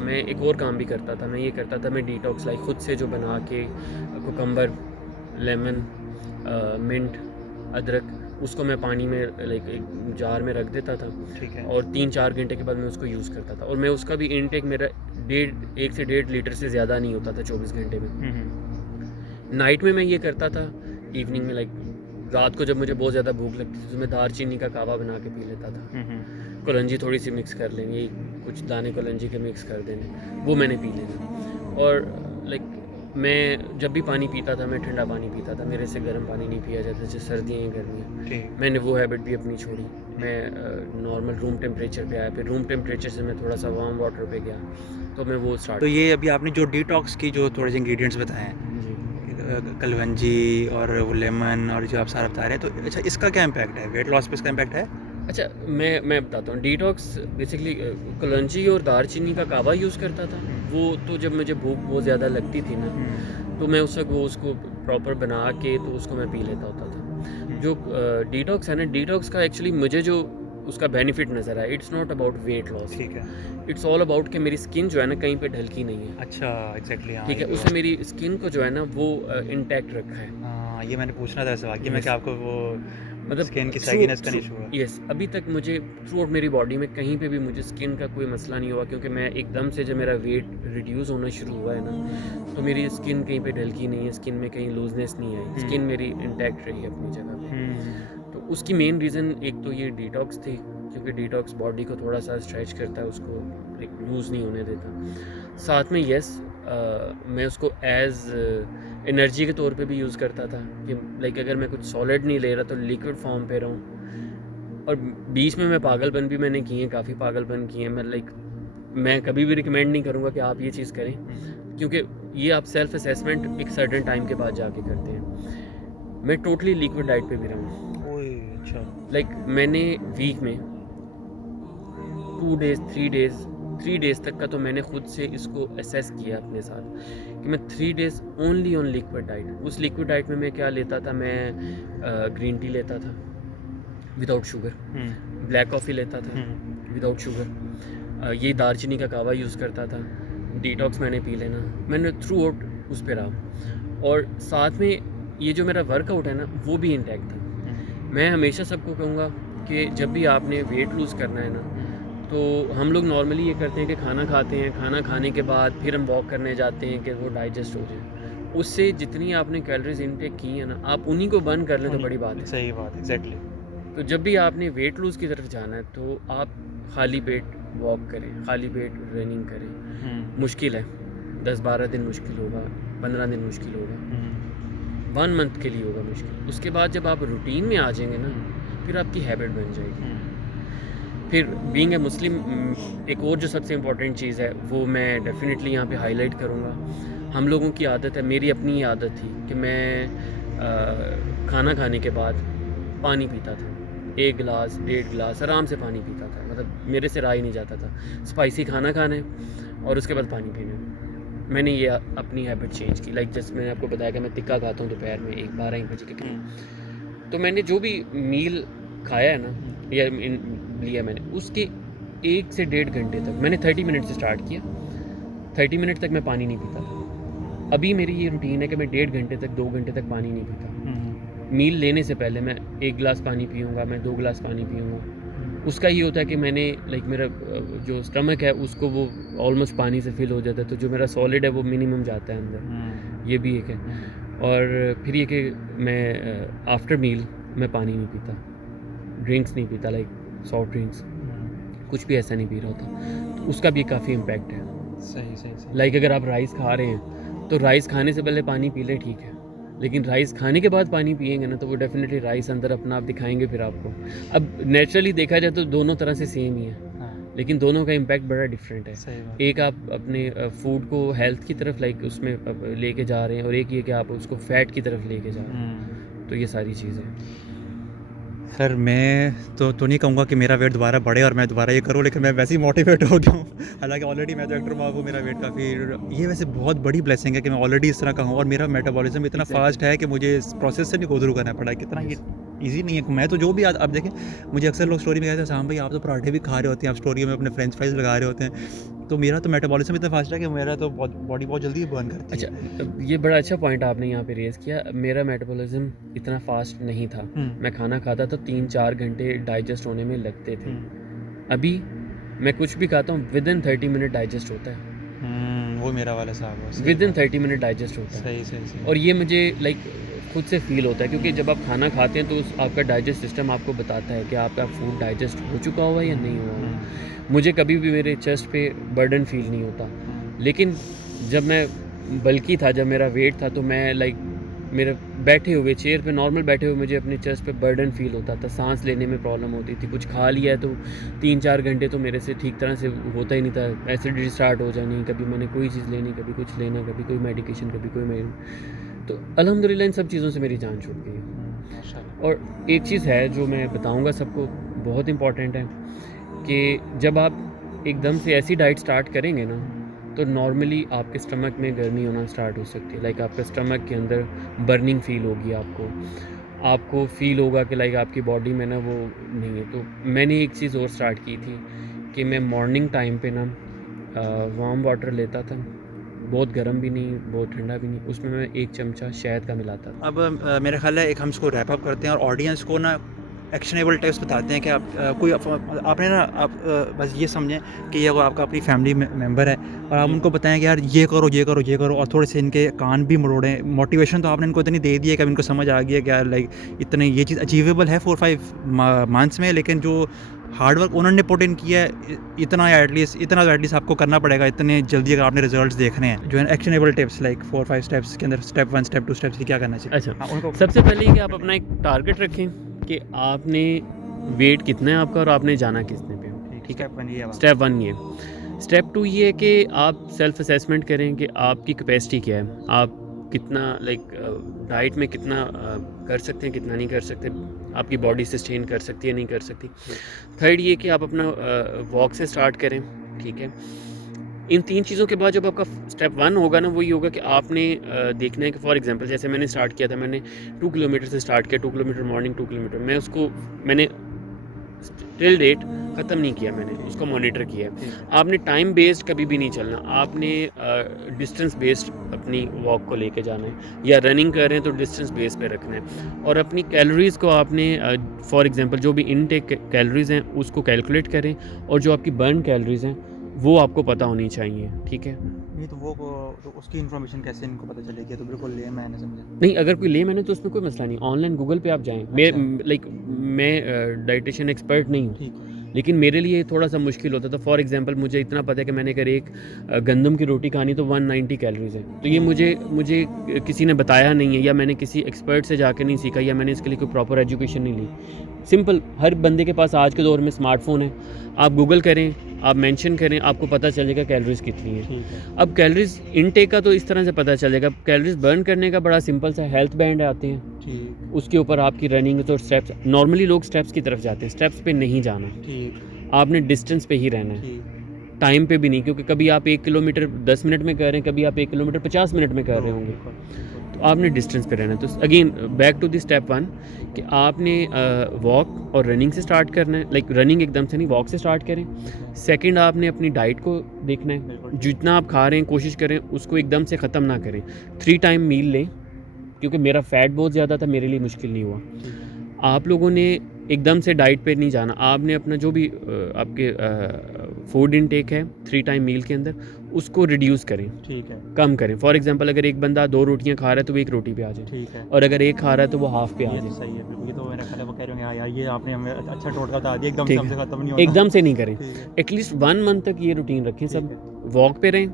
मैं एक और काम भी करता था। मैं ये करता था, मैं डिटॉक्स लाइक खुद से जो बना के कुकम्बर, लेमन, मिंट, अदरक, उसको मैं पानी में लाइक एक जार में रख देता था। ठीक है। और 3-4 घंटे के बाद मैं उसको यूज़ करता था। और मैं उसका भी इनटेक मेरा 1 से 1.5 लीटर से ज़्यादा नहीं होता था 24 घंटे में, नाइट में मैं ये करता था, इवनिंग में लाइक रात को जब मुझे बहुत ज़्यादा भूख लगती थी तो मैं दालचीनी का कावा बना के पी लेता था। कलंजी थोड़ी सी मिक्स कर लेनी, कुछ दाने कलंजी के मिक्स कर देने, वो मैंने पी लेना। और लाइक मैं जब भी पानी पीता था मैं ठंडा पानी पीता था, मेरे से गर्म पानी नहीं पिया जाता, जैसे सर्दियाँ हैं गर्मियाँ। मैंने वो हैबिट भी अपनी छोड़ी। मैं नॉर्मल रूम टेम्परेचर पे आया, फिर रूम टेम्परेचर से मैं थोड़ा सा वार्म वाटर पे गया, तो मैं वो स्टार्ट। तो ये अभी आपने जो डिटॉक्स की जो थोड़े से इंग्रेडिएंट्स बताए हैं, कलवंजी और वो लेमन और जो आप सारा बता रहे हैं, तो अच्छा इसका क्या इम्पैक्ट है, वेट लॉस पे इसका इम्पैक्ट है? अच्छा, मैं बताता हूँ। डिटॉक्स बेसिकली कलंजी और दालचीनी का कावा यूज़ करता था। वो तो जब मुझे भूख बहुत ज़्यादा लगती थी ना, तो मैं उस वक्त वो उसको प्रॉपर बना के तो उसको मैं पी लेता होता था। जो डिटॉक्स है ना, डिटॉक्स का एक्चुअली मुझे जो उसका बेनिफिट नज़र आया, it's not about weight loss. ठीक है। इट्स ऑल अबाउट कि मेरी स्किन जो है ना कहीं पे ढलकी नहीं है। अच्छा, एग्जैक्टली। हाँ, ठीक है, उसने मेरी स्किन को जो है ना वो इंटैक्ट रखा है। हाँ, ये मैंने पूछना था इस वाक्य में Yes. कि आपको वो मतलब स्किन की सैगीनेस का इशू है। यस, अभी तक मुझे थ्रू आउट मेरी बॉडी में कहीं पे भी मुझे स्किन का कोई मसला नहीं हुआ, क्योंकि मैं एकदम से जब मेरा वेट रिड्यूस होना शुरू हुआ है ना, तो मेरी स्किन कहीं पे ढलकी नहीं है, स्किन में कहीं लूजनेस नहीं आई, स्किन मेरी इंटैक्ट रही है अपनी जगह पे। तो उसकी मेन रीज़न एक तो ये डिटॉक्स थी, क्योंकि डिटॉक्स बॉडी को थोड़ा सा स्ट्रेच करता है, उसको लूज़ नहीं होने देता। साथ में यस, मैं उसको एज एनर्जी के तौर पे भी यूज़ करता था कि लाइक अगर मैं कुछ सॉलिड नहीं ले रहा तो लिक्विड फॉर्म पे रहूँ। और बीच में मैं पागलपन भी मैंने किए हैं, काफ़ी पागलपन किए हैं। मैं कभी भी रिकमेंड नहीं करूँगा कि आप ये चीज़ करें, क्योंकि ये आप सेल्फ असेसमेंट एक सर्टेन टाइम के बाद जाके करते हैं। मैं टोटली लिक्विड डाइट पे भी रहा हूँ। ओए, अच्छा। लाइक मैंने वीक में 2 डेज़ 3 डेज़ तक का तो मैंने खुद से इसको असेस किया अपने साथ कि मैं 3 days only on liquid diet. उस लिक्विड डाइट में मैं क्या लेता था, मैं ग्रीन टी लेता था विदाउट शुगर, ब्लैक कॉफ़ी लेता था विदाउट शुगर, ये दालचीनी का कावा यूज़ करता था, डिटॉक्स मैंने पी लेना, मैंने थ्रू आउट उस पर रहा। और साथ में ये जो मेरा वर्कआउट है ना वो भी इंटैक्ट था। मैं हमेशा सबको कहूँगा कि जब भी आपने वेट लूज़ करना है ना, तो हम लोग नॉर्मली ये करते हैं कि खाना खाते हैं, खाना खाने के बाद फिर हम वॉक करने जाते हैं कि वो डाइजेस्ट हो जाए। उससे जितनी आपने कैलोरीज इनटेक की है ना, आप उन्हीं को बर्न कर लें तो बड़ी बात है। सही बात, एग्जैक्टली। तो जब भी आपने वेट लूज़ की तरफ जाना है तो आप खाली पेट वॉक करें, खाली पेट रनिंग करें। मुश्किल है, 10-12 दिन मुश्किल होगा, 15 दिन मुश्किल होगा, 1 मंथ के लिए होगा मुश्किल। उसके बाद जब आप रूटीन में आ जाएंगे ना, फिर आपकी हैबिट बन जाएगी। फिर बीइंग ए मुस्लिम, एक और जो सबसे इम्पॉर्टेंट चीज़ है वो मैं डेफिनेटली यहाँ पे हाईलाइट करूँगा। हम लोगों की आदत है, मेरी अपनी ही आदत थी कि मैं खाना खाने के बाद पानी पीता था, 1 गिलास 1.5 गिलास आराम से पानी पीता था। मतलब मेरे से रहा ही नहीं जाता था स्पाइसी खाना खाना है और उसके बाद पानी पीना है। मैंने ये अपनी हैबिट चेंज की। लाइक जैसे मैंने आपको बताया कि मैं तिक्का खाता हूँ दोपहर में 12-1 बजे के करीब। तो मैंने जो भी मील खाया है ना या लिया मैंने, उसके 1 से 1.5 घंटे तक मैंने 30 मिनट से स्टार्ट किया, 30 मिनट तक मैं पानी नहीं पीता था। अभी मेरी ये रूटीन है कि मैं 1.5 घंटे तक 2 घंटे तक पानी नहीं पीता। मील लेने से पहले मैं 1 गिलास पानी पीऊँगा, मैं 2 गिलास पानी पीऊँगा। उसका ये होता है कि मैंने लाइक मेरा जो स्टमक है उसको वो ऑलमोस्ट पानी से फिल हो जाता है, तो जो मेरा सॉलिड है वो मिनिमम जाता है अंदर। ये भी एक है। और फिर ये कि मैं आफ्टर मील मैं पानी नहीं पीता, ड्रिंक्स नहीं पीता, लाइक सॉफ्ट ड्रिंक्स कुछ भी ऐसा नहीं पी रहा होता। तो उसका भी काफ़ी इम्पैक्ट है। सही। लाइक अगर आप राइस खा रहे हैं तो राइस खाने से पहले पानी पी लें, ठीक है, लेकिन राइस खाने के बाद पानी पिएंगे ना तो वो डेफिनेटली राइस अंदर अपना आप दिखाएंगे फिर आपको। अब नेचुरली देखा जाए तो दोनों तरह से सेम ही है, लेकिन दोनों का इम्पैक्ट बड़ा डिफरेंट है। एक आप अपने फूड को हेल्थ की तरफ लाइक उसमें लेके जा रहे हैं, और एक ये कि आप उसको फैट की तरफ लेके जा रहे हैं। तो ये सारी चीज़ें। सर मैं तो नहीं कहूँगा कि मेरा वेट दोबारा बढ़े और मैं दोबारा ये करूँ, लेकिन मैं वैसे ही मोटिवेट हो गया हूँ। हालांकि ऑलरेडी मैं जो एक्टर हुआ वो मेरा वेट काफ़ी, ये वैसे बहुत बड़ी ब्लेसिंग है कि मैं ऑलरेडी इस तरह का हूँ और मेरा मेटाबॉलिज्म इतना फास्ट है कि मुझे इस प्रोसेस से नहीं गो थ्रू करना पड़ा है। कितना ये ईजी नहीं है। मैं तो जो भी आप देखें, मुझे अक्सर लोग स्टोरी में कहते हैं शाम भाई आप तो पराठे भी खा रहे होते हैं, आप स्टोरी में अपने फ्रेंच फ्राइज लगा रहे होते हैं, तो मेरा तो मेटाबॉलिज्म इतना फास्ट है कि मेरा तो बॉडी बहुत जल्दी बर्न करती है। अच्छा, ये बड़ा अच्छा पॉइंट आपने यहाँ पे रेज़ किया। मेरा मेटाबॉलिज्म इतना फास्ट नहीं था। मैं खाना खाता तो 3-4 घंटे डाइजेस्ट होने में लगते थे। अभी मैं कुछ भी खाता हूँ विद इन 30 मिनट डाइजेस्ट होता है। वो मेरा वाला साहब है। विद इन 30 मिनट डाइजेस्ट होता है। सही सही सही। और ये मुझे लाइक खुद से फील होता है, क्योंकि जब आप खाना खाते हैं तो आपका डाइजेस्ट सिस्टम आपको बताता है कि आपका फूड डाइजेस्ट हो चुका हुआ है या नहीं हुआ है। मुझे कभी भी मेरे चेस्ट पे बर्डन फील नहीं होता, लेकिन जब मैं बल्कि था, जब मेरा वेट था, तो मैं लाइक मेरे बैठे हुए चेयर पे नॉर्मल बैठे हुए मुझे अपने चेस्ट पे बर्डन फील होता था, सांस लेने में प्रॉब्लम होती थी। कुछ खा लिया तो 3-4 घंटे तो मेरे से ठीक तरह से होता ही नहीं था, एसिडिटी स्टार्ट हो जानी, कभी मैंने कोई चीज़ लेनी, कभी कुछ लेना, कभी कोई मेडिकेशन, कभी कोई तो अल्हम्दुलिल्लाह इन सब चीज़ों से मेरी जान छूट गई है। और एक चीज़ है जो मैं बताऊँगा सबको, बहुत इम्पॉर्टेंट है, कि जब आप एकदम से ऐसी डाइट स्टार्ट करेंगे ना, तो नॉर्मली आपके स्टमक में गर्मी होना स्टार्ट हो सकती है। लाइक आपके स्टमक के अंदर बर्निंग फील होगी, आपको फील होगा कि लाइक आपकी बॉडी में ना वो नहीं है। तो मैंने एक चीज़ और स्टार्ट की थी कि मैं मॉर्निंग टाइम पे ना वार्म वाटर लेता था, बहुत गर्म भी नहीं, बहुत ठंडा भी नहीं, उसमें मैं 1 चमचा शहद का मिलाता था। अब मेरा ख्याल है एक हम इसको रैप अप करते हैं और ऑडियंस को ना एक्शनेबल टिप्स बताते हैं कि आप आपने ना आप बस ये समझें कि ये आपका अपनी फैमिली मेंबर है और आप उनको बताएं कि यार ये करो ये करो ये करो, और थोड़े से इनके कान भी मरोड़ें। मोटिवेशन तो आपने इनको इतनी दे दी है कि अब इनको समझ आ गई है कि यार लाइक इतने ये चीज़ अचीवेबल है 4-5 मंथ्स में, लेकिन जो हार्ड वर्क उन्होंने पुट इन किया है इतना एटलीस्ट आपको करना पड़ेगा इतने जल्दी, अगर आपने रिजल्ट्स देखने हैं। जो है एक्शनेबल टिप्स लाइक 4-5 स्टेप्स के अंदर स्टेप 1 स्टेप 2 स्टेप्स क्या करना चाहिए। अच्छा, हाँ, उनको सबसे पहले ये कि आप अपना एक टारगेट रखें कि आपने वेट कितना है आपका और आपने जाना कितने पे हो। ठीक है, स्टेप 1 ये। स्टेप 2 ये है कि आप सेल्फ असेसमेंट करें कि आपकी कैपेसिटी क्या है, आप कितना लाइक डाइट में कितना कर सकते हैं, कितना नहीं कर सकते, आपकी बॉडी सस्टेन कर सकती है नहीं कर सकती। थर्ड ये कि आप अपना वॉक से स्टार्ट करें, ठीक है। इन 3 चीज़ों के बाद जब आपका स्टेप 1 होगा ना, वही होगा कि आपने देखना है कि फॉर एग्जांपल जैसे मैंने स्टार्ट किया था, मैंने 2 किलोमीटर से स्टार्ट किया, 2 किलोमीटर मॉर्निंग, 2 किलोमीटर मैंने टिल डेट ख़त्म नहीं किया, मैंने उसको मॉनिटर किया है। आपने टाइम बेस्ड कभी भी नहीं चलना, आपने डिस्टेंस बेस्ड अपनी वॉक को लेके जाना है, या रनिंग कर रहे हैं तो डिस्टेंस बेस पे रखना है। और अपनी कैलोरीज़ को आपने फॉर एग्जांपल जो भी इनटेक कैलोरीज़ हैं उसको कैलकुलेट करें, और जो आपकी बर्न कैलोरीज़ हैं वो आपको पता होनी चाहिए, ठीक है। नहीं तो वो तो उसकी इन्फॉर्मेशन कैसे इनको पता चलेगी, तो बिल्कुल ले मैंने समझा नहीं, अगर कोई ले मैंने तो उसमें कोई मसला नहीं, ऑनलाइन गूगल पे आप जाएं। मैं डाइटिशियन एक्सपर्ट नहीं हूँ, ठीक है। लेकिन मेरे लिए थोड़ा सा मुश्किल होता था। फॉर एग्जांपल मुझे इतना पता है कि मैंने अगर एक गंदम की रोटी खानी तो 190 कैलोरीज है, तो ये मुझे किसी ने बताया नहीं है, या मैंने किसी एक्सपर्ट से जाकर नहीं सीखा, या मैंने इसके लिए कोई प्रॉपर एजुकेशन नहीं ली। सिंपल, हर बंदे के पास आज के दौर में स्मार्टफोन है, आप गूगल करें, आप मेंशन करें, आपको पता चलेगा कैलोरीज कितनी है। अब कैलोरीज इनटेक का तो इस तरह से पता चलेगा, कैलोरीज बर्न करने का बड़ा सिंपल सा हेल्थ बैंड आते हैं, उसके ऊपर आपकी रनिंग तो स्टेप्स, नॉर्मली लोग स्टेप्स की तरफ जाते हैं, स्टेप्स पे नहीं जाना, आपने डिस्टेंस पे ही रहना है, टाइम पे भी नहीं, क्योंकि कभी आप 1 किलोमीटर 10 मिनट में कर रहे हैं, कभी आप 1 किलोमीटर 50 मिनट में कर रहे होंगे, तो आपने डिस्टेंस पे रहना है। तो again back to the step 1 कि आपने वॉक और रनिंग से स्टार्ट करना है, लाइक रनिंग एकदम से नहीं, वॉक से स्टार्ट करें। सेकंड, आपने अपनी डाइट को देखना है, जितना आप खा रहे हैं कोशिश करें उसको एकदम से ख़त्म ना करें। 3 टाइम मील लें, क्योंकि मेरा फ़ैट बहुत ज़्यादा था, मेरे लिए मुश्किल नहीं हुआ। आप लोगों ने एकदम से डाइट पे नहीं जाना, आपने अपना जो भी आपके फूड इनटेक है 3 टाइम मील के अंदर उसको रिड्यूस करें, ठीक है, कम करें। फॉर एग्जांपल अगर एक बंदा 2 रोटियां खा रहा है तो वो 1 रोटी पे आ जाए, ठीक है, और अगर 1 खा रहा है तो वो हाफ पे आ जाए। सही है, बिल्कुल। ये तो मेरा ख्याल है वो कह रहे होंगे यार ये आपने हमें अच्छा टोटका बता दिया, एकदम से हमसे खत्म नहीं होना, एकदम से नहीं करें, एटलीस्ट 1 मंथ तक ये रूटीन रखें, सब वॉक पे रहें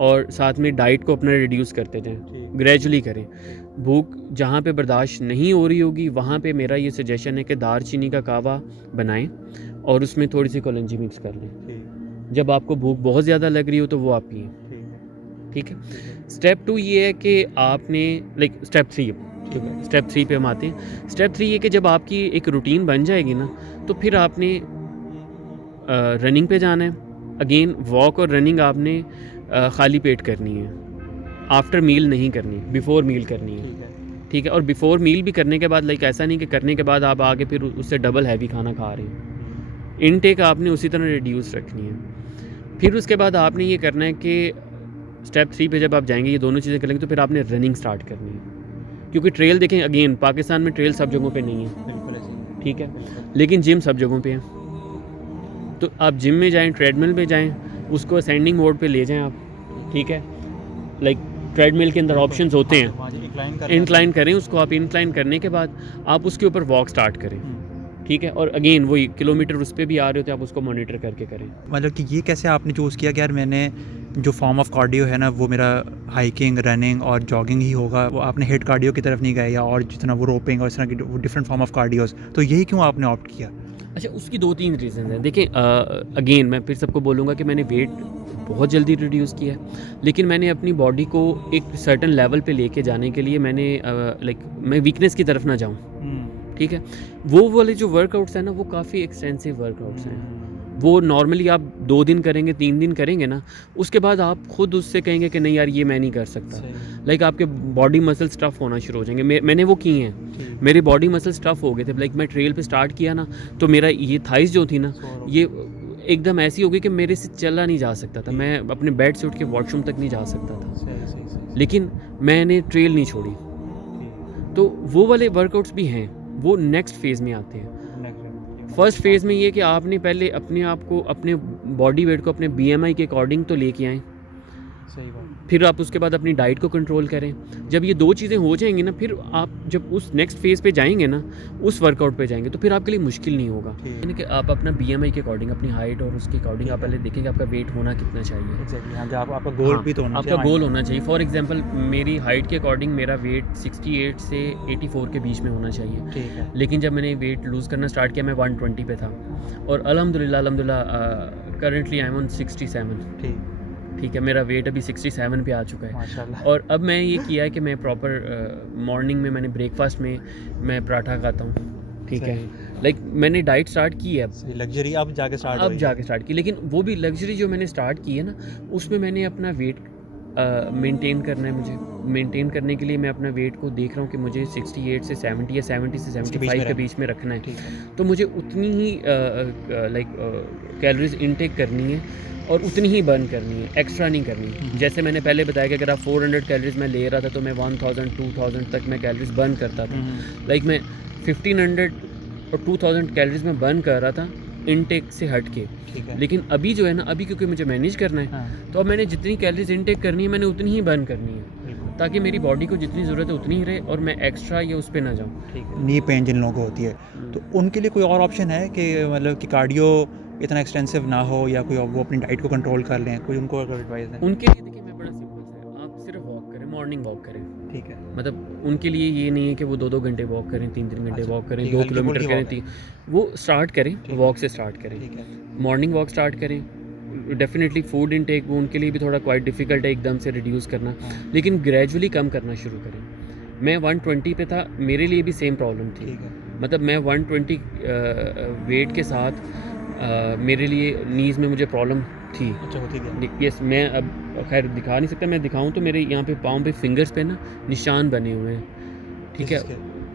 और साथ में डाइट को अपना रिड्यूस करते जाएं, ग्रेजुअली करें। भूख जहाँ पे बर्दाश्त नहीं हो रही होगी वहाँ पे मेरा ये सजेशन है कि दारचीनी का कावा बनाएं और उसमें थोड़ी सी कलौंजी मिक्स कर लें। जब आपको भूख बहुत ज़्यादा लग रही हो तो वो आप पिए, ठीक है। स्टेप 2 ये है कि आपने लाइक स्टेप 3, ठीक है, स्टेप 3 पे हम आते हैं। स्टेप 3 ये कि जब आपकी एक रूटीन बन जाएगी ना, तो फिर आपने रनिंग पे जाना है। अगेन वॉक और रनिंग आपने खाली पेट करनी है, आफ्टर मील नहीं करनी, बिफोर मील करनी है, ठीक है। और बिफोर मील भी करने के बाद लाइक ऐसा नहीं कि करने के बाद आप आगे फिर उससे डबल हैवी खाना खा रहे हैं। इनटेक आपने उसी तरह रिड्यूस रखनी है। फिर उसके बाद आपने ये करना है कि स्टेप 3 पे जब आप जाएंगे, ये दोनों चीज़ें करेंगे, तो फिर आपने रनिंग स्टार्ट करनी है। क्योंकि ट्रेल देखें, अगेन पाकिस्तान में ट्रेल सब जगहों पे नहीं है, ठीक है, लेकिन जिम सब जगहों पे है। तो आप जिम में जाएं, ट्रेडमिल पे जाएं, उसको असेंडिंग मोड पे ले जाएं आप, ठीक है, लाइक ट्रेडमिल के अंदर ऑप्शंस होते हैं, इंक्लाइन करें उसको, आप इंक्लाइन करने के बाद आप उसके ऊपर वॉक स्टार्ट करें, ठीक है, और अगेन वही किलोमीटर उस पर भी आ रहे हो तो आप उसको मॉनिटर करके करें। मतलब कि ये कैसे आपने चूज़ किया कि यार मैंने जो फॉर्म ऑफ कार्डियो है ना वो मेरा हाइकिंग, रनिंग और जॉगिंग ही होगा, वो आपने हिट कार्डियो की तरफ नहीं गए या और जितना वो रोपिंग और इस तरह की डिफरेंट फॉर्म ऑफ कार्डियोज, तो यही क्यों आपने ऑप्ट किया? अच्छा, उसकी 2-3 रीज़न हैं। देखिए अगेन मैं फिर सबको बोलूँगा कि मैंने वेट बहुत जल्दी रिड्यूस किया है, लेकिन मैंने अपनी बॉडी को एक सर्टेन लेवल पे लेके जाने के लिए मैंने मैं वीकनेस की तरफ ना जाऊँ, ठीक है। वो वाले जो वर्कआउट्स हैं ना वो काफ़ी एक्सटेंसिव वर्कआउट्स हैं, वो नॉर्मली आप 2 दिन करेंगे, 3 दिन करेंगे ना, उसके बाद आप खुद उससे कहेंगे कि नहीं यार ये मैं नहीं कर सकता, लाइक आपके बॉडी मसल स्टफ़ होना शुरू हो जाएंगे। मैंने वो किए हैं, मेरे बॉडी मसल स्टफ़ हो गए थे, लाइक मैं ट्रेल पे स्टार्ट किया ना तो मेरा ये थाइस जो थी ना ये एकदम ऐसी हो गई कि मेरे से चला नहीं जा सकता था, मैं अपने बेड से उठ के वॉशरूम तक नहीं जा सकता था, लेकिन मैंने ट्रेल नहीं छोड़ी। तो वो वाले वर्कआउट्स भी हैं, वो नेक्स्ट फेज़ में आते हैं। फर्स्ट फेज़ में ये कि आपने पहले अपने आप को, अपने बॉडी वेट को अपने BMI के अकॉर्डिंग तो लेके आएँ, सही बात। फिर आप उसके बाद अपनी डाइट को कंट्रोल करें। जब ये 2 चीज़ें हो जाएंगी ना, फिर आप जब उस नेक्स्ट फेज़ पे जाएंगे ना, उस वर्कआउट पे जाएंगे, तो फिर आपके लिए मुश्किल नहीं होगा। यानी कि आप अपना BMI के अकॉर्डिंग, अपनी हाइट और उसके अकॉर्डिंग आप पहले देखेंगे आपका वेट होना कितना चाहिए। एग्जैक्टली, हाँ, आपका गोल भी तो होना चाहिए। आपका गोल होना चाहिए। फॉर एग्जांपल मेरी हाइट के अकॉर्डिंग मेरा वेट 68 से 84 के बीच में होना चाहिए, ठीक है। लेकिन जब मैंने वेट लूज़ करना स्टार्ट किया मैं 120 पे था, और अल्हम्दुलिल्लाह करंटली आई एम ऑन 67, ठीक है, मेरा वेट अभी 67 पे आ चुका है माशाल्लाह। और अब मैं ये किया है कि मैं प्रॉपर मॉर्निंग में मैंने ब्रेकफास्ट में मैं पराठा खाता हूँ, ठीक है, लाइक मैंने डाइट स्टार्ट की है, लग्जरी अब जाके स्टार्ट की, लेकिन वो भी लग्जरी जो मैंने स्टार्ट की है ना, उसमें मैंने अपना वेट मेंटेन करना है। मुझे मेंटेन करने के लिए मैं अपना वेट को देख रहा हूँ कि मुझे 68 से 70 या 70 से 75 के बीच में रखना है, तो मुझे उतनी ही कैलोरीज इनटेक करनी है और उतनी ही बर्न करनी है, एक्स्ट्रा नहीं करनी है। जैसे मैंने पहले बताया कि अगर आप 400 कैलोरीज मैं ले रहा था तो मैं 1000 2000 तक मैं कैलोरीज बर्न करता था, लाइक मैं 1500 और 2000 कैलोरीज में बर्न कर रहा था इनटेक से हट के। लेकिन अभी जो है ना, अभी क्योंकि मुझे मैनेज करना है, तो अब मैंने जितनी कैलोरीज इनटेक करनी है मैंने उतनी ही बर्न करनी है, ताकि मेरी बॉडी को जितनी ज़रूरत है उतनी ही रहे और मैं एक्स्ट्रा या उस पर ना जाऊँ। नी पेन जिन लोगों को होती है तो उनके लिए कोई और ऑप्शन है कि मतलब कि कार्डियो इतना एक्सटेंसिव ना हो या कोई वो अपनी डाइट को कंट्रोल कर लें, कोई उनको अगर एडवाइस है? उनके लिए देखिए मैं बड़ा सिंपल सा है, आप सिर्फ वॉक करें, मॉर्निंग वॉक करें, ठीक है। मतलब उनके लिए ये नहीं है कि वो 2-2 घंटे वॉक करें, 3-3 घंटे वॉक करें, 2 किलोमीटर करें, वो स्टार्ट करें, वॉक से स्टार्ट करें, मॉर्निंग वॉक स्टार्ट करें। डेफिनेटली फूड इनटेक वो उनके लिए भी थोड़ा क्वाइट डिफ़िकल्ट है एकदम से रिड्यूस करना, लेकिन ग्रेजुअली कम करना शुरू करें। मैं 120 पे था, मेरे लिए भी सेम प्रॉब्लम थी, मतलब मैं 120 वेट के साथ मेरे लिए नीज़ में मुझे प्रॉब्लम थी। अच्छा, होती है। यस, मैं अब खैर दिखा नहीं सकता, मैं दिखाऊं तो मेरे यहाँ पे पाँव पे फिंगर्स पे ना निशान बने हुए हैं, ठीक है,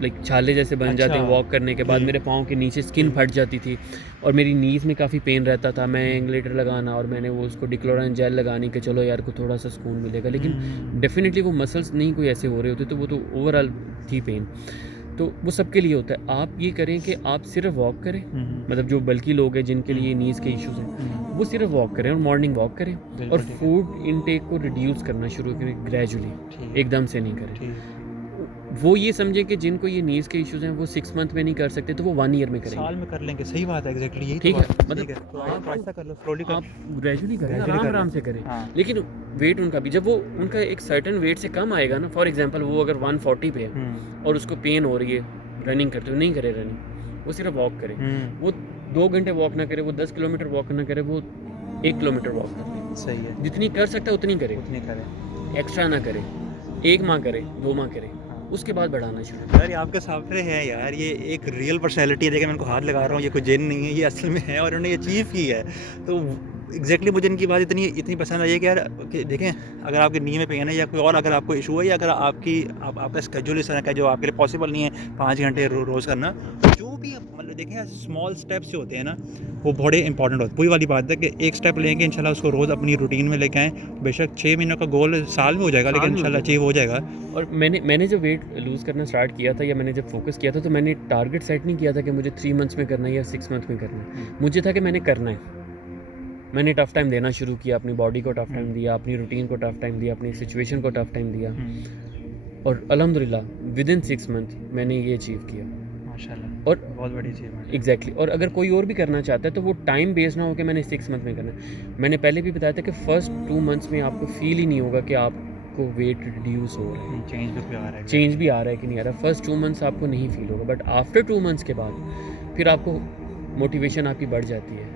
लाइक छाले जैसे बन जाते हैं वॉक करने के बाद। मेरे पाँव के नीचे स्किन फट जाती थी और मेरी नीज़ में काफ़ी पेन रहता था। मैं एंगलेटर लगाना और मैंने वो उसको डिक्लोराइन जेल लगाने के चलो यार को थोड़ा सा सुकून मिलेगा, लेकिन डेफिनेटली वो मसल्स नहीं कोई ऐसे हो रहे होते, तो वो तो ओवरऑल थी पेन। तो वो सबके लिए होता है। आप ये करें कि आप सिर्फ वॉक करें, मतलब जो बल्कि लोग हैं जिनके लिए नीज़ के इश्यूज़ हैं वो सिर्फ वॉक करें और मॉर्निंग वॉक करें और फूड इनटेक को रिड्यूस करना शुरू करें ग्रेजुअली, एकदम से नहीं करें। वो ये समझें कि जिनको ये नीज़ के इश्यूज़ हैं वो 6 मंथ में नहीं कर सकते तो वो 1 ईयर में करेंगे, साल में कर लेंगे। सही बात है, एग्जैक्टली यही ठीक तो है। मतलब तो आप ऐसा कर लो, स्लोली कर, आप ग्रेजुअली करें, Gradually आराम से करें, हाँ। लेकिन वेट उनका भी जब वो उनका एक सर्टेन वेट से कम आएगा ना, फॉर एग्जांपल वो अगर 140 पे है और उसको पेन हो रही है रनिंग करते हुए, नहीं करे रनिंग, वो सिर्फ वॉक करे, वो 2 घंटे वॉक ना करे, वो 10 किलोमीटर वॉक ना करे, वो 1 किलोमीटर वॉक करे, सही है, जितनी कर सकता है उतनी करे, उतनी करें, एक्स्ट्रा ना करे, 1 माह करे, 2 माह करे, उसके बाद बढ़ाना शुरू। यार ये आपके सामने है यार, ये एक रियल पर्सनैलिटी है। देखिए मैं इनको हाथ लगा रहा हूँ, ये कोई जिन नहीं है, ये असल में है और उन्होंने ये अचीव की है। तो एग्जैक्टली मुझे इनकी बात इतनी पसंद आई है कि यार कि देखें, अगर आपके नी में पेन है या कोई और अगर आपको इशू है या अगर आपका स्केड्यूल इस तरह का जो आपके लिए पॉसिबल नहीं है 5 घंटे रोज़ करना, जो भी मतलब देखें यार स्मॉल स्टेप्स जो होते हैं ना वो बड़े इंपॉर्टेंट होते हैं। वही वाली बात है कि एक स्टेप लेंगे इंशाल्लाह उसको रोज़ अपनी रूटीन में लेके आएँ, बेशक 6 महीनों का गोल साल में हो जाएगा, लेकिन इंशाल्लाह अचीव हो जाएगा। और मैंने जब वेट लूज़ करना स्टार्ट किया था या मैंने जब फोकस किया था तो मैंने टारगेट सेट नहीं किया था कि मुझे 3 मंथ्स में करना है या 6 मंथ में करना है, मुझे था कि मैंने करना है, मैंने टफ़ टाइम देना शुरू किया, अपनी बॉडी को टफ़ टाइम दिया, अपनी रूटीन को टफ़ टाइम दिया, अपनी सिचुएशन को टफ़ टाइम दिया, और अल्हम्दुलिल्लाह विदिन 6 मंथ मैंने ये अचीव किया माशाल्लाह। और बहुत बड़ी चीज़ है। एग्जैक्टली और अगर कोई और भी करना चाहता है तो वो टाइम बेस्ड ना हो कि मैंने 6 मंथ में करना है। मैंने पहले भी बताया था कि फ़र्स्ट 2 मंथ्स में आपको फील ही नहीं होगा कि आपको वेट रिड्यूस हो रहा है, चेंज भी आ रहा है, चेंज भी आ रहा है कि नहीं आ रहा। फर्स्ट 2 मंथ्स आपको नहीं फील होगा, बट आफ्टर 2 मंथ्स के बाद फिर आपको मोटिवेशन आपकी बढ़ जाती है,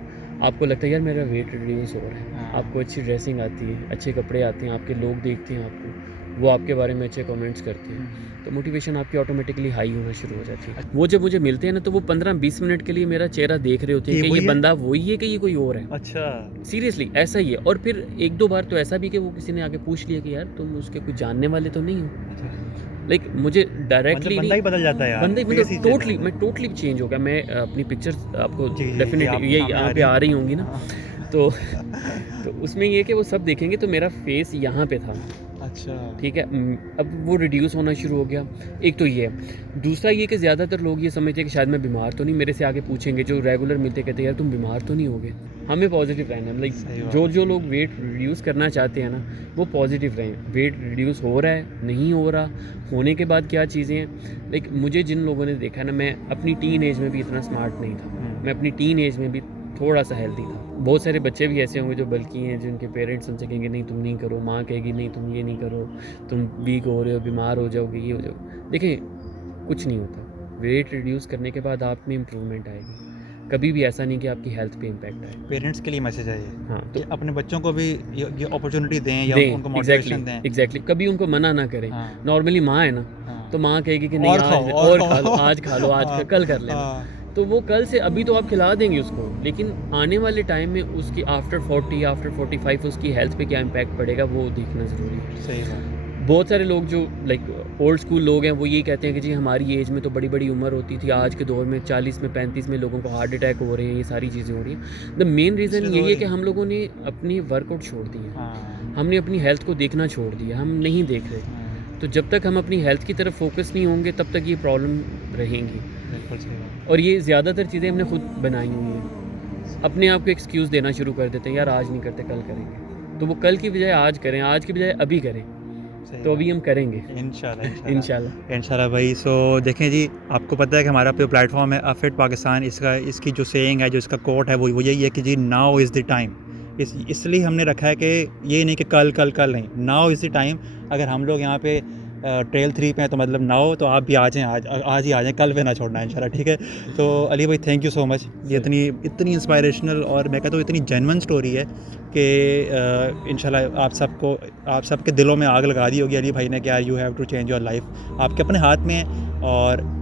आपको लगता है यार मेरा वेट रिड्यूस हो रहा है, हाँ। आपको अच्छी ड्रेसिंग आती है, अच्छे कपड़े आते हैं, आपके लोग देखते हैं आपको, वो आपके बारे में अच्छे कमेंट्स करते हैं, तो मोटिवेशन आपकी ऑटोमेटिकली हाई होना शुरू हो जाती है। वो जब मुझे मिलते हैं ना तो वो 15-20 मिनट के लिए मेरा चेहरा देख रहे होते हैं ये कि वही ये है? बंदा वही है कि ये कोई और है। अच्छा। सीरियसली ऐसा ही है। और फिर 1-2 बार तो ऐसा भी कि वो किसी ने आके पूछ लिया कि यार तुम उसके कुछ जानने वाले तो नहीं हो। लाइक मुझे डायरेक्टली बंदा ही बदल जाता है यार, बंदा ही face ही change टोटली हो मैं टोटली चेंज हो गया। मैं अपनी पिक्चर्स आपको जी, जी, जी, डेफिनेटली ये सामने यहाँ आ पे रही आ रही होंगी ना, हाँ। तो तो उसमें ये कि वो सब देखेंगे तो मेरा फेस यहाँ पे था, अच्छा। ठीक है। अब वो रिड्यूस होना शुरू हो गया। एक तो ये है, दूसरा ये कि ज़्यादातर लोग ये समझते हैं कि शायद मैं बीमार तो नहीं, मेरे से आगे पूछेंगे जो रेगुलर मिलते कहते हैं यार तुम बीमार तो नहीं हो गए। हमें पॉजिटिव रहना है, सही लाइक बात जो लोग वेट रिड्यूस करना चाहते हैं ना वो पॉजिटिव रहें। वेट रिड्यूस हो रहा है, नहीं हो रहा, होने के बाद क्या चीज़ें हैं। लाइक मुझे जिन लोगों ने देखा ना, मैं अपनी टीन एज में भी इतना स्मार्ट नहीं था, मैं अपनी टीन एज में भी थोड़ा सा हेल्दी था। बहुत सारे बच्चे भी ऐसे होंगे जो बल्कि हैं, जिनके पेरेंट्स उनसे कहेंगे नहीं तुम नहीं करो, माँ कहेगी नहीं तुम ये नहीं करो, तुम वीक हो रहे हो, बीमार हो जाओगे, ये हो जाओगे। देखें कुछ नहीं होता, वेट रिड्यूस करने के बाद आप में इम्प्रूवमेंट आएगी। कभी भी ऐसा नहीं कि आपकी हेल्थ पे इम्पैक्ट आए। पेरेंट्स के लिए मैसेज है ये हाँ, तो कि अपने बच्चों को भी ये अपॉर्चुनिटी दें या दें, उनको मोटिवेशन दें। एग्जैक्टली कभी उनको मना ना करें। हाँ। नॉर्मली माँ है ना, हाँ। तो माँ कहेगी कि नहीं और आज खाओ, और और खा लो, खाओ। आज खा लो, आज हाँ। कल कर लेना। हाँ। तो वो कल से, अभी तो आप खिला देंगे उसको, लेकिन आने वाले टाइम में उसकी आफ्टर 40 आफ्टर 45 उसकी हेल्थ पे क्या इम्पैक्ट पड़ेगा वो देखना ज़रूरी है। सही बात। बहुत सारे लोग जो लाइक ओल्ड स्कूल लोग हैं वो ये कहते हैं कि जी हमारी एज में तो बड़ी बड़ी उम्र होती थी, आज के दौर में 40 में 35 में लोगों को हार्ट अटैक हो रहे हैं, ये सारी चीज़ें हो रही हैं। द मेन रीज़न यही है कि हम लोगों ने अपनी वर्कआउट छोड़ दी है, हाँ। हमने अपनी हेल्थ को देखना छोड़ दिया, हम नहीं देख रहे। हाँ। तो जब तक हम अपनी हेल्थ की तरफ फोकस नहीं होंगे तब तक ये प्रॉब्लम रहेंगी। बिल्कुल सही बात। और ये ज़्यादातर चीज़ें हमने खुद बनाई हुई हैं, अपने आप को एक्सक्यूज़ देना शुरू कर देते हैं, यार आज नहीं करते कल करेंगे। तो वो कल की बजाय आज करें, आज की बजाय अभी करें, सही तो अभी हम करेंगे इंशाल्लाह इंशाल्लाह। भाई। सो देखें जी, आपको पता है कि हमारा पे प्लेटफॉर्म है अफिट पाकिस्तान, इसकी जो सेइंग है, जो इसका कोट है, वो यही है कि जी नाउ इज़ द टाइम। इसलिए हमने रखा है कि ये नहीं कि कल कल कल नहीं, नाउ इज़ द टाइम। अगर हम लोग यहाँ पे ट्रेल 3 पे हैं तो मतलब नाउ, तो आप भी आ जाएँ, आज ही आ जाएँ, कल पे ना छोड़ना इंशाल्लाह, ठीक है। तो अली भाई थैंक यू सो मच, ये इतनी इंस्पायरेशनल और मैं कहता हूँ इतनी जेन्युइन स्टोरी है कि इंशाल्लाह आप सबके दिलों में आग लगा दी होगी अली भाई ने कि यार you have to change your life. आपके अपने हाथ में है,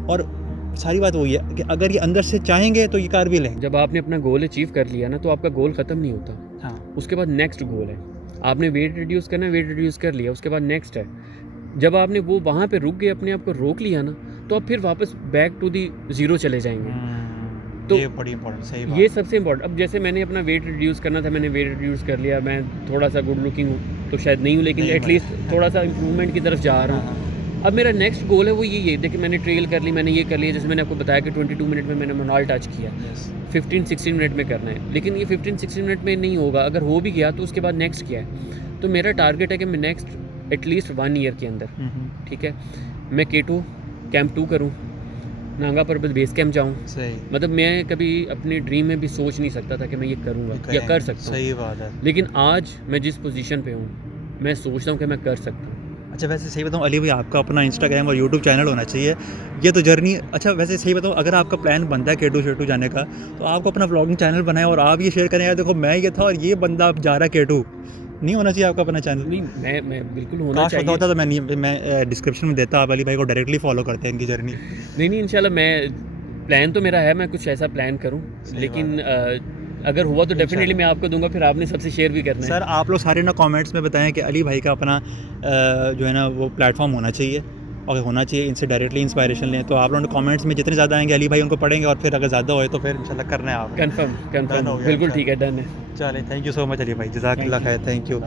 और सारी बात वही है कि अगर ये अंदर से चाहेंगे तो ये कर भी लें। जब आपने अपना गोल अचीव कर लिया ना तो आपका गोल ख़त्म नहीं होता। हाँ। उसके बाद नेक्स्ट गोल है, आपने वेट रिड्यूस करना है, वेट रिड्यूस कर लिया, उसके बाद नेक्स्ट है। जब आपने वो वहाँ पे रुक गए, अपने आप को रोक लिया ना, तो आप फिर वापस बैक टू दी ज़ीरो चले जाएंगे। तो ये बड़ी इंपॉर्टेंट, सही बात। ये सबसे इम्पोर्टेंट। अब जैसे मैंने अपना वेट रिड्यूस करना था, मैंने वेट रिड्यूस कर लिया, मैं थोड़ा सा गुड लुकिंग हूँ तो शायद नहीं हूँ, लेकिन नहीं एटलीस्ट थोड़ा सा इम्प्रूवमेंट की तरफ जा रहा हूँ। अब मेरा नेक्स्ट गोल है वो ये देखिए मैंने ट्रेल कर ली, मैंने ये कर लिया, जैसे मैंने आपको बताया कि 22 मिनट में मैंने मोनाल टच किया, 15-16 मिनट में करना है। लेकिन ये 15-16 मिनट में नहीं होगा, अगर हो भी गया तो उसके बाद नेक्स्ट क्या है। तो मेरा टारगेट है कि मैं नेक्स्ट एटलीस्ट 1 ईयर के अंदर, ठीक है, मैं K2 कैंप 2 करूँ, नांगा पर्वत बेस कैंप जाऊँ। सही। मतलब मैं कभी अपने ड्रीम में भी सोच नहीं सकता था कि मैं ये करूँगा या कर सकता हूँ। सही बात है। लेकिन आज मैं जिस पोजीशन पे हूँ, मैं सोचता हूँ कि मैं कर सकता हूँ। अच्छा वैसे सही बताऊँ अली भाई, आपका अपना इंस्टाग्राम और यूट्यूब चैनल होना चाहिए, ये तो जर्नी। अच्छा वैसे सही बताऊँ, अगर आपका प्लान बनता है K2 शेटू जाने का, तो आपको अपना व्लॉगिंग चैनल बनाए और आप ये शेयर करें, यार देखो मैं ये था और ये बंदा अब जा रहा है K2। नहीं होना चाहिए आपका अपना चैनल? नहीं, मैं बिल्कुल होना चाहिए। होता तो मैं डिस्क्रिप्शन में देता, आप अली भाई को डायरेक्टली फॉलो करते हैं इनकी जर्नी। नहीं इंशाल्लाह, मैं प्लान तो मेरा है, मैं कुछ ऐसा प्लान करूँ, लेकिन अगर हुआ तो डेफिनेटली मैं आपको दूंगा, फिर आपने सबसे शेयर भी करना है। सर आप लोग सारे ना कमेंट्स में बताएं कि अली भाई का अपना जो है ना वो प्लेटफॉर्म होना चाहिए, और होना चाहिए, इनसे डायरेक्टली इंस्पायरेशन लें। तो आप लोगों ने कमेंट्स में जितने ज़्यादा आएंगे अली भाई उनको पढ़ेंगे, और फिर अगर ज़्यादा होए तो फिर इंशाल्लाह करना है आप। कंफर्म हो गया बिल्कुल, इंशाल्लाह। ठीक है, डन है। चलें, thank you so much Ali भाई, जज़ाकल्लाह खैर, थैंक यू।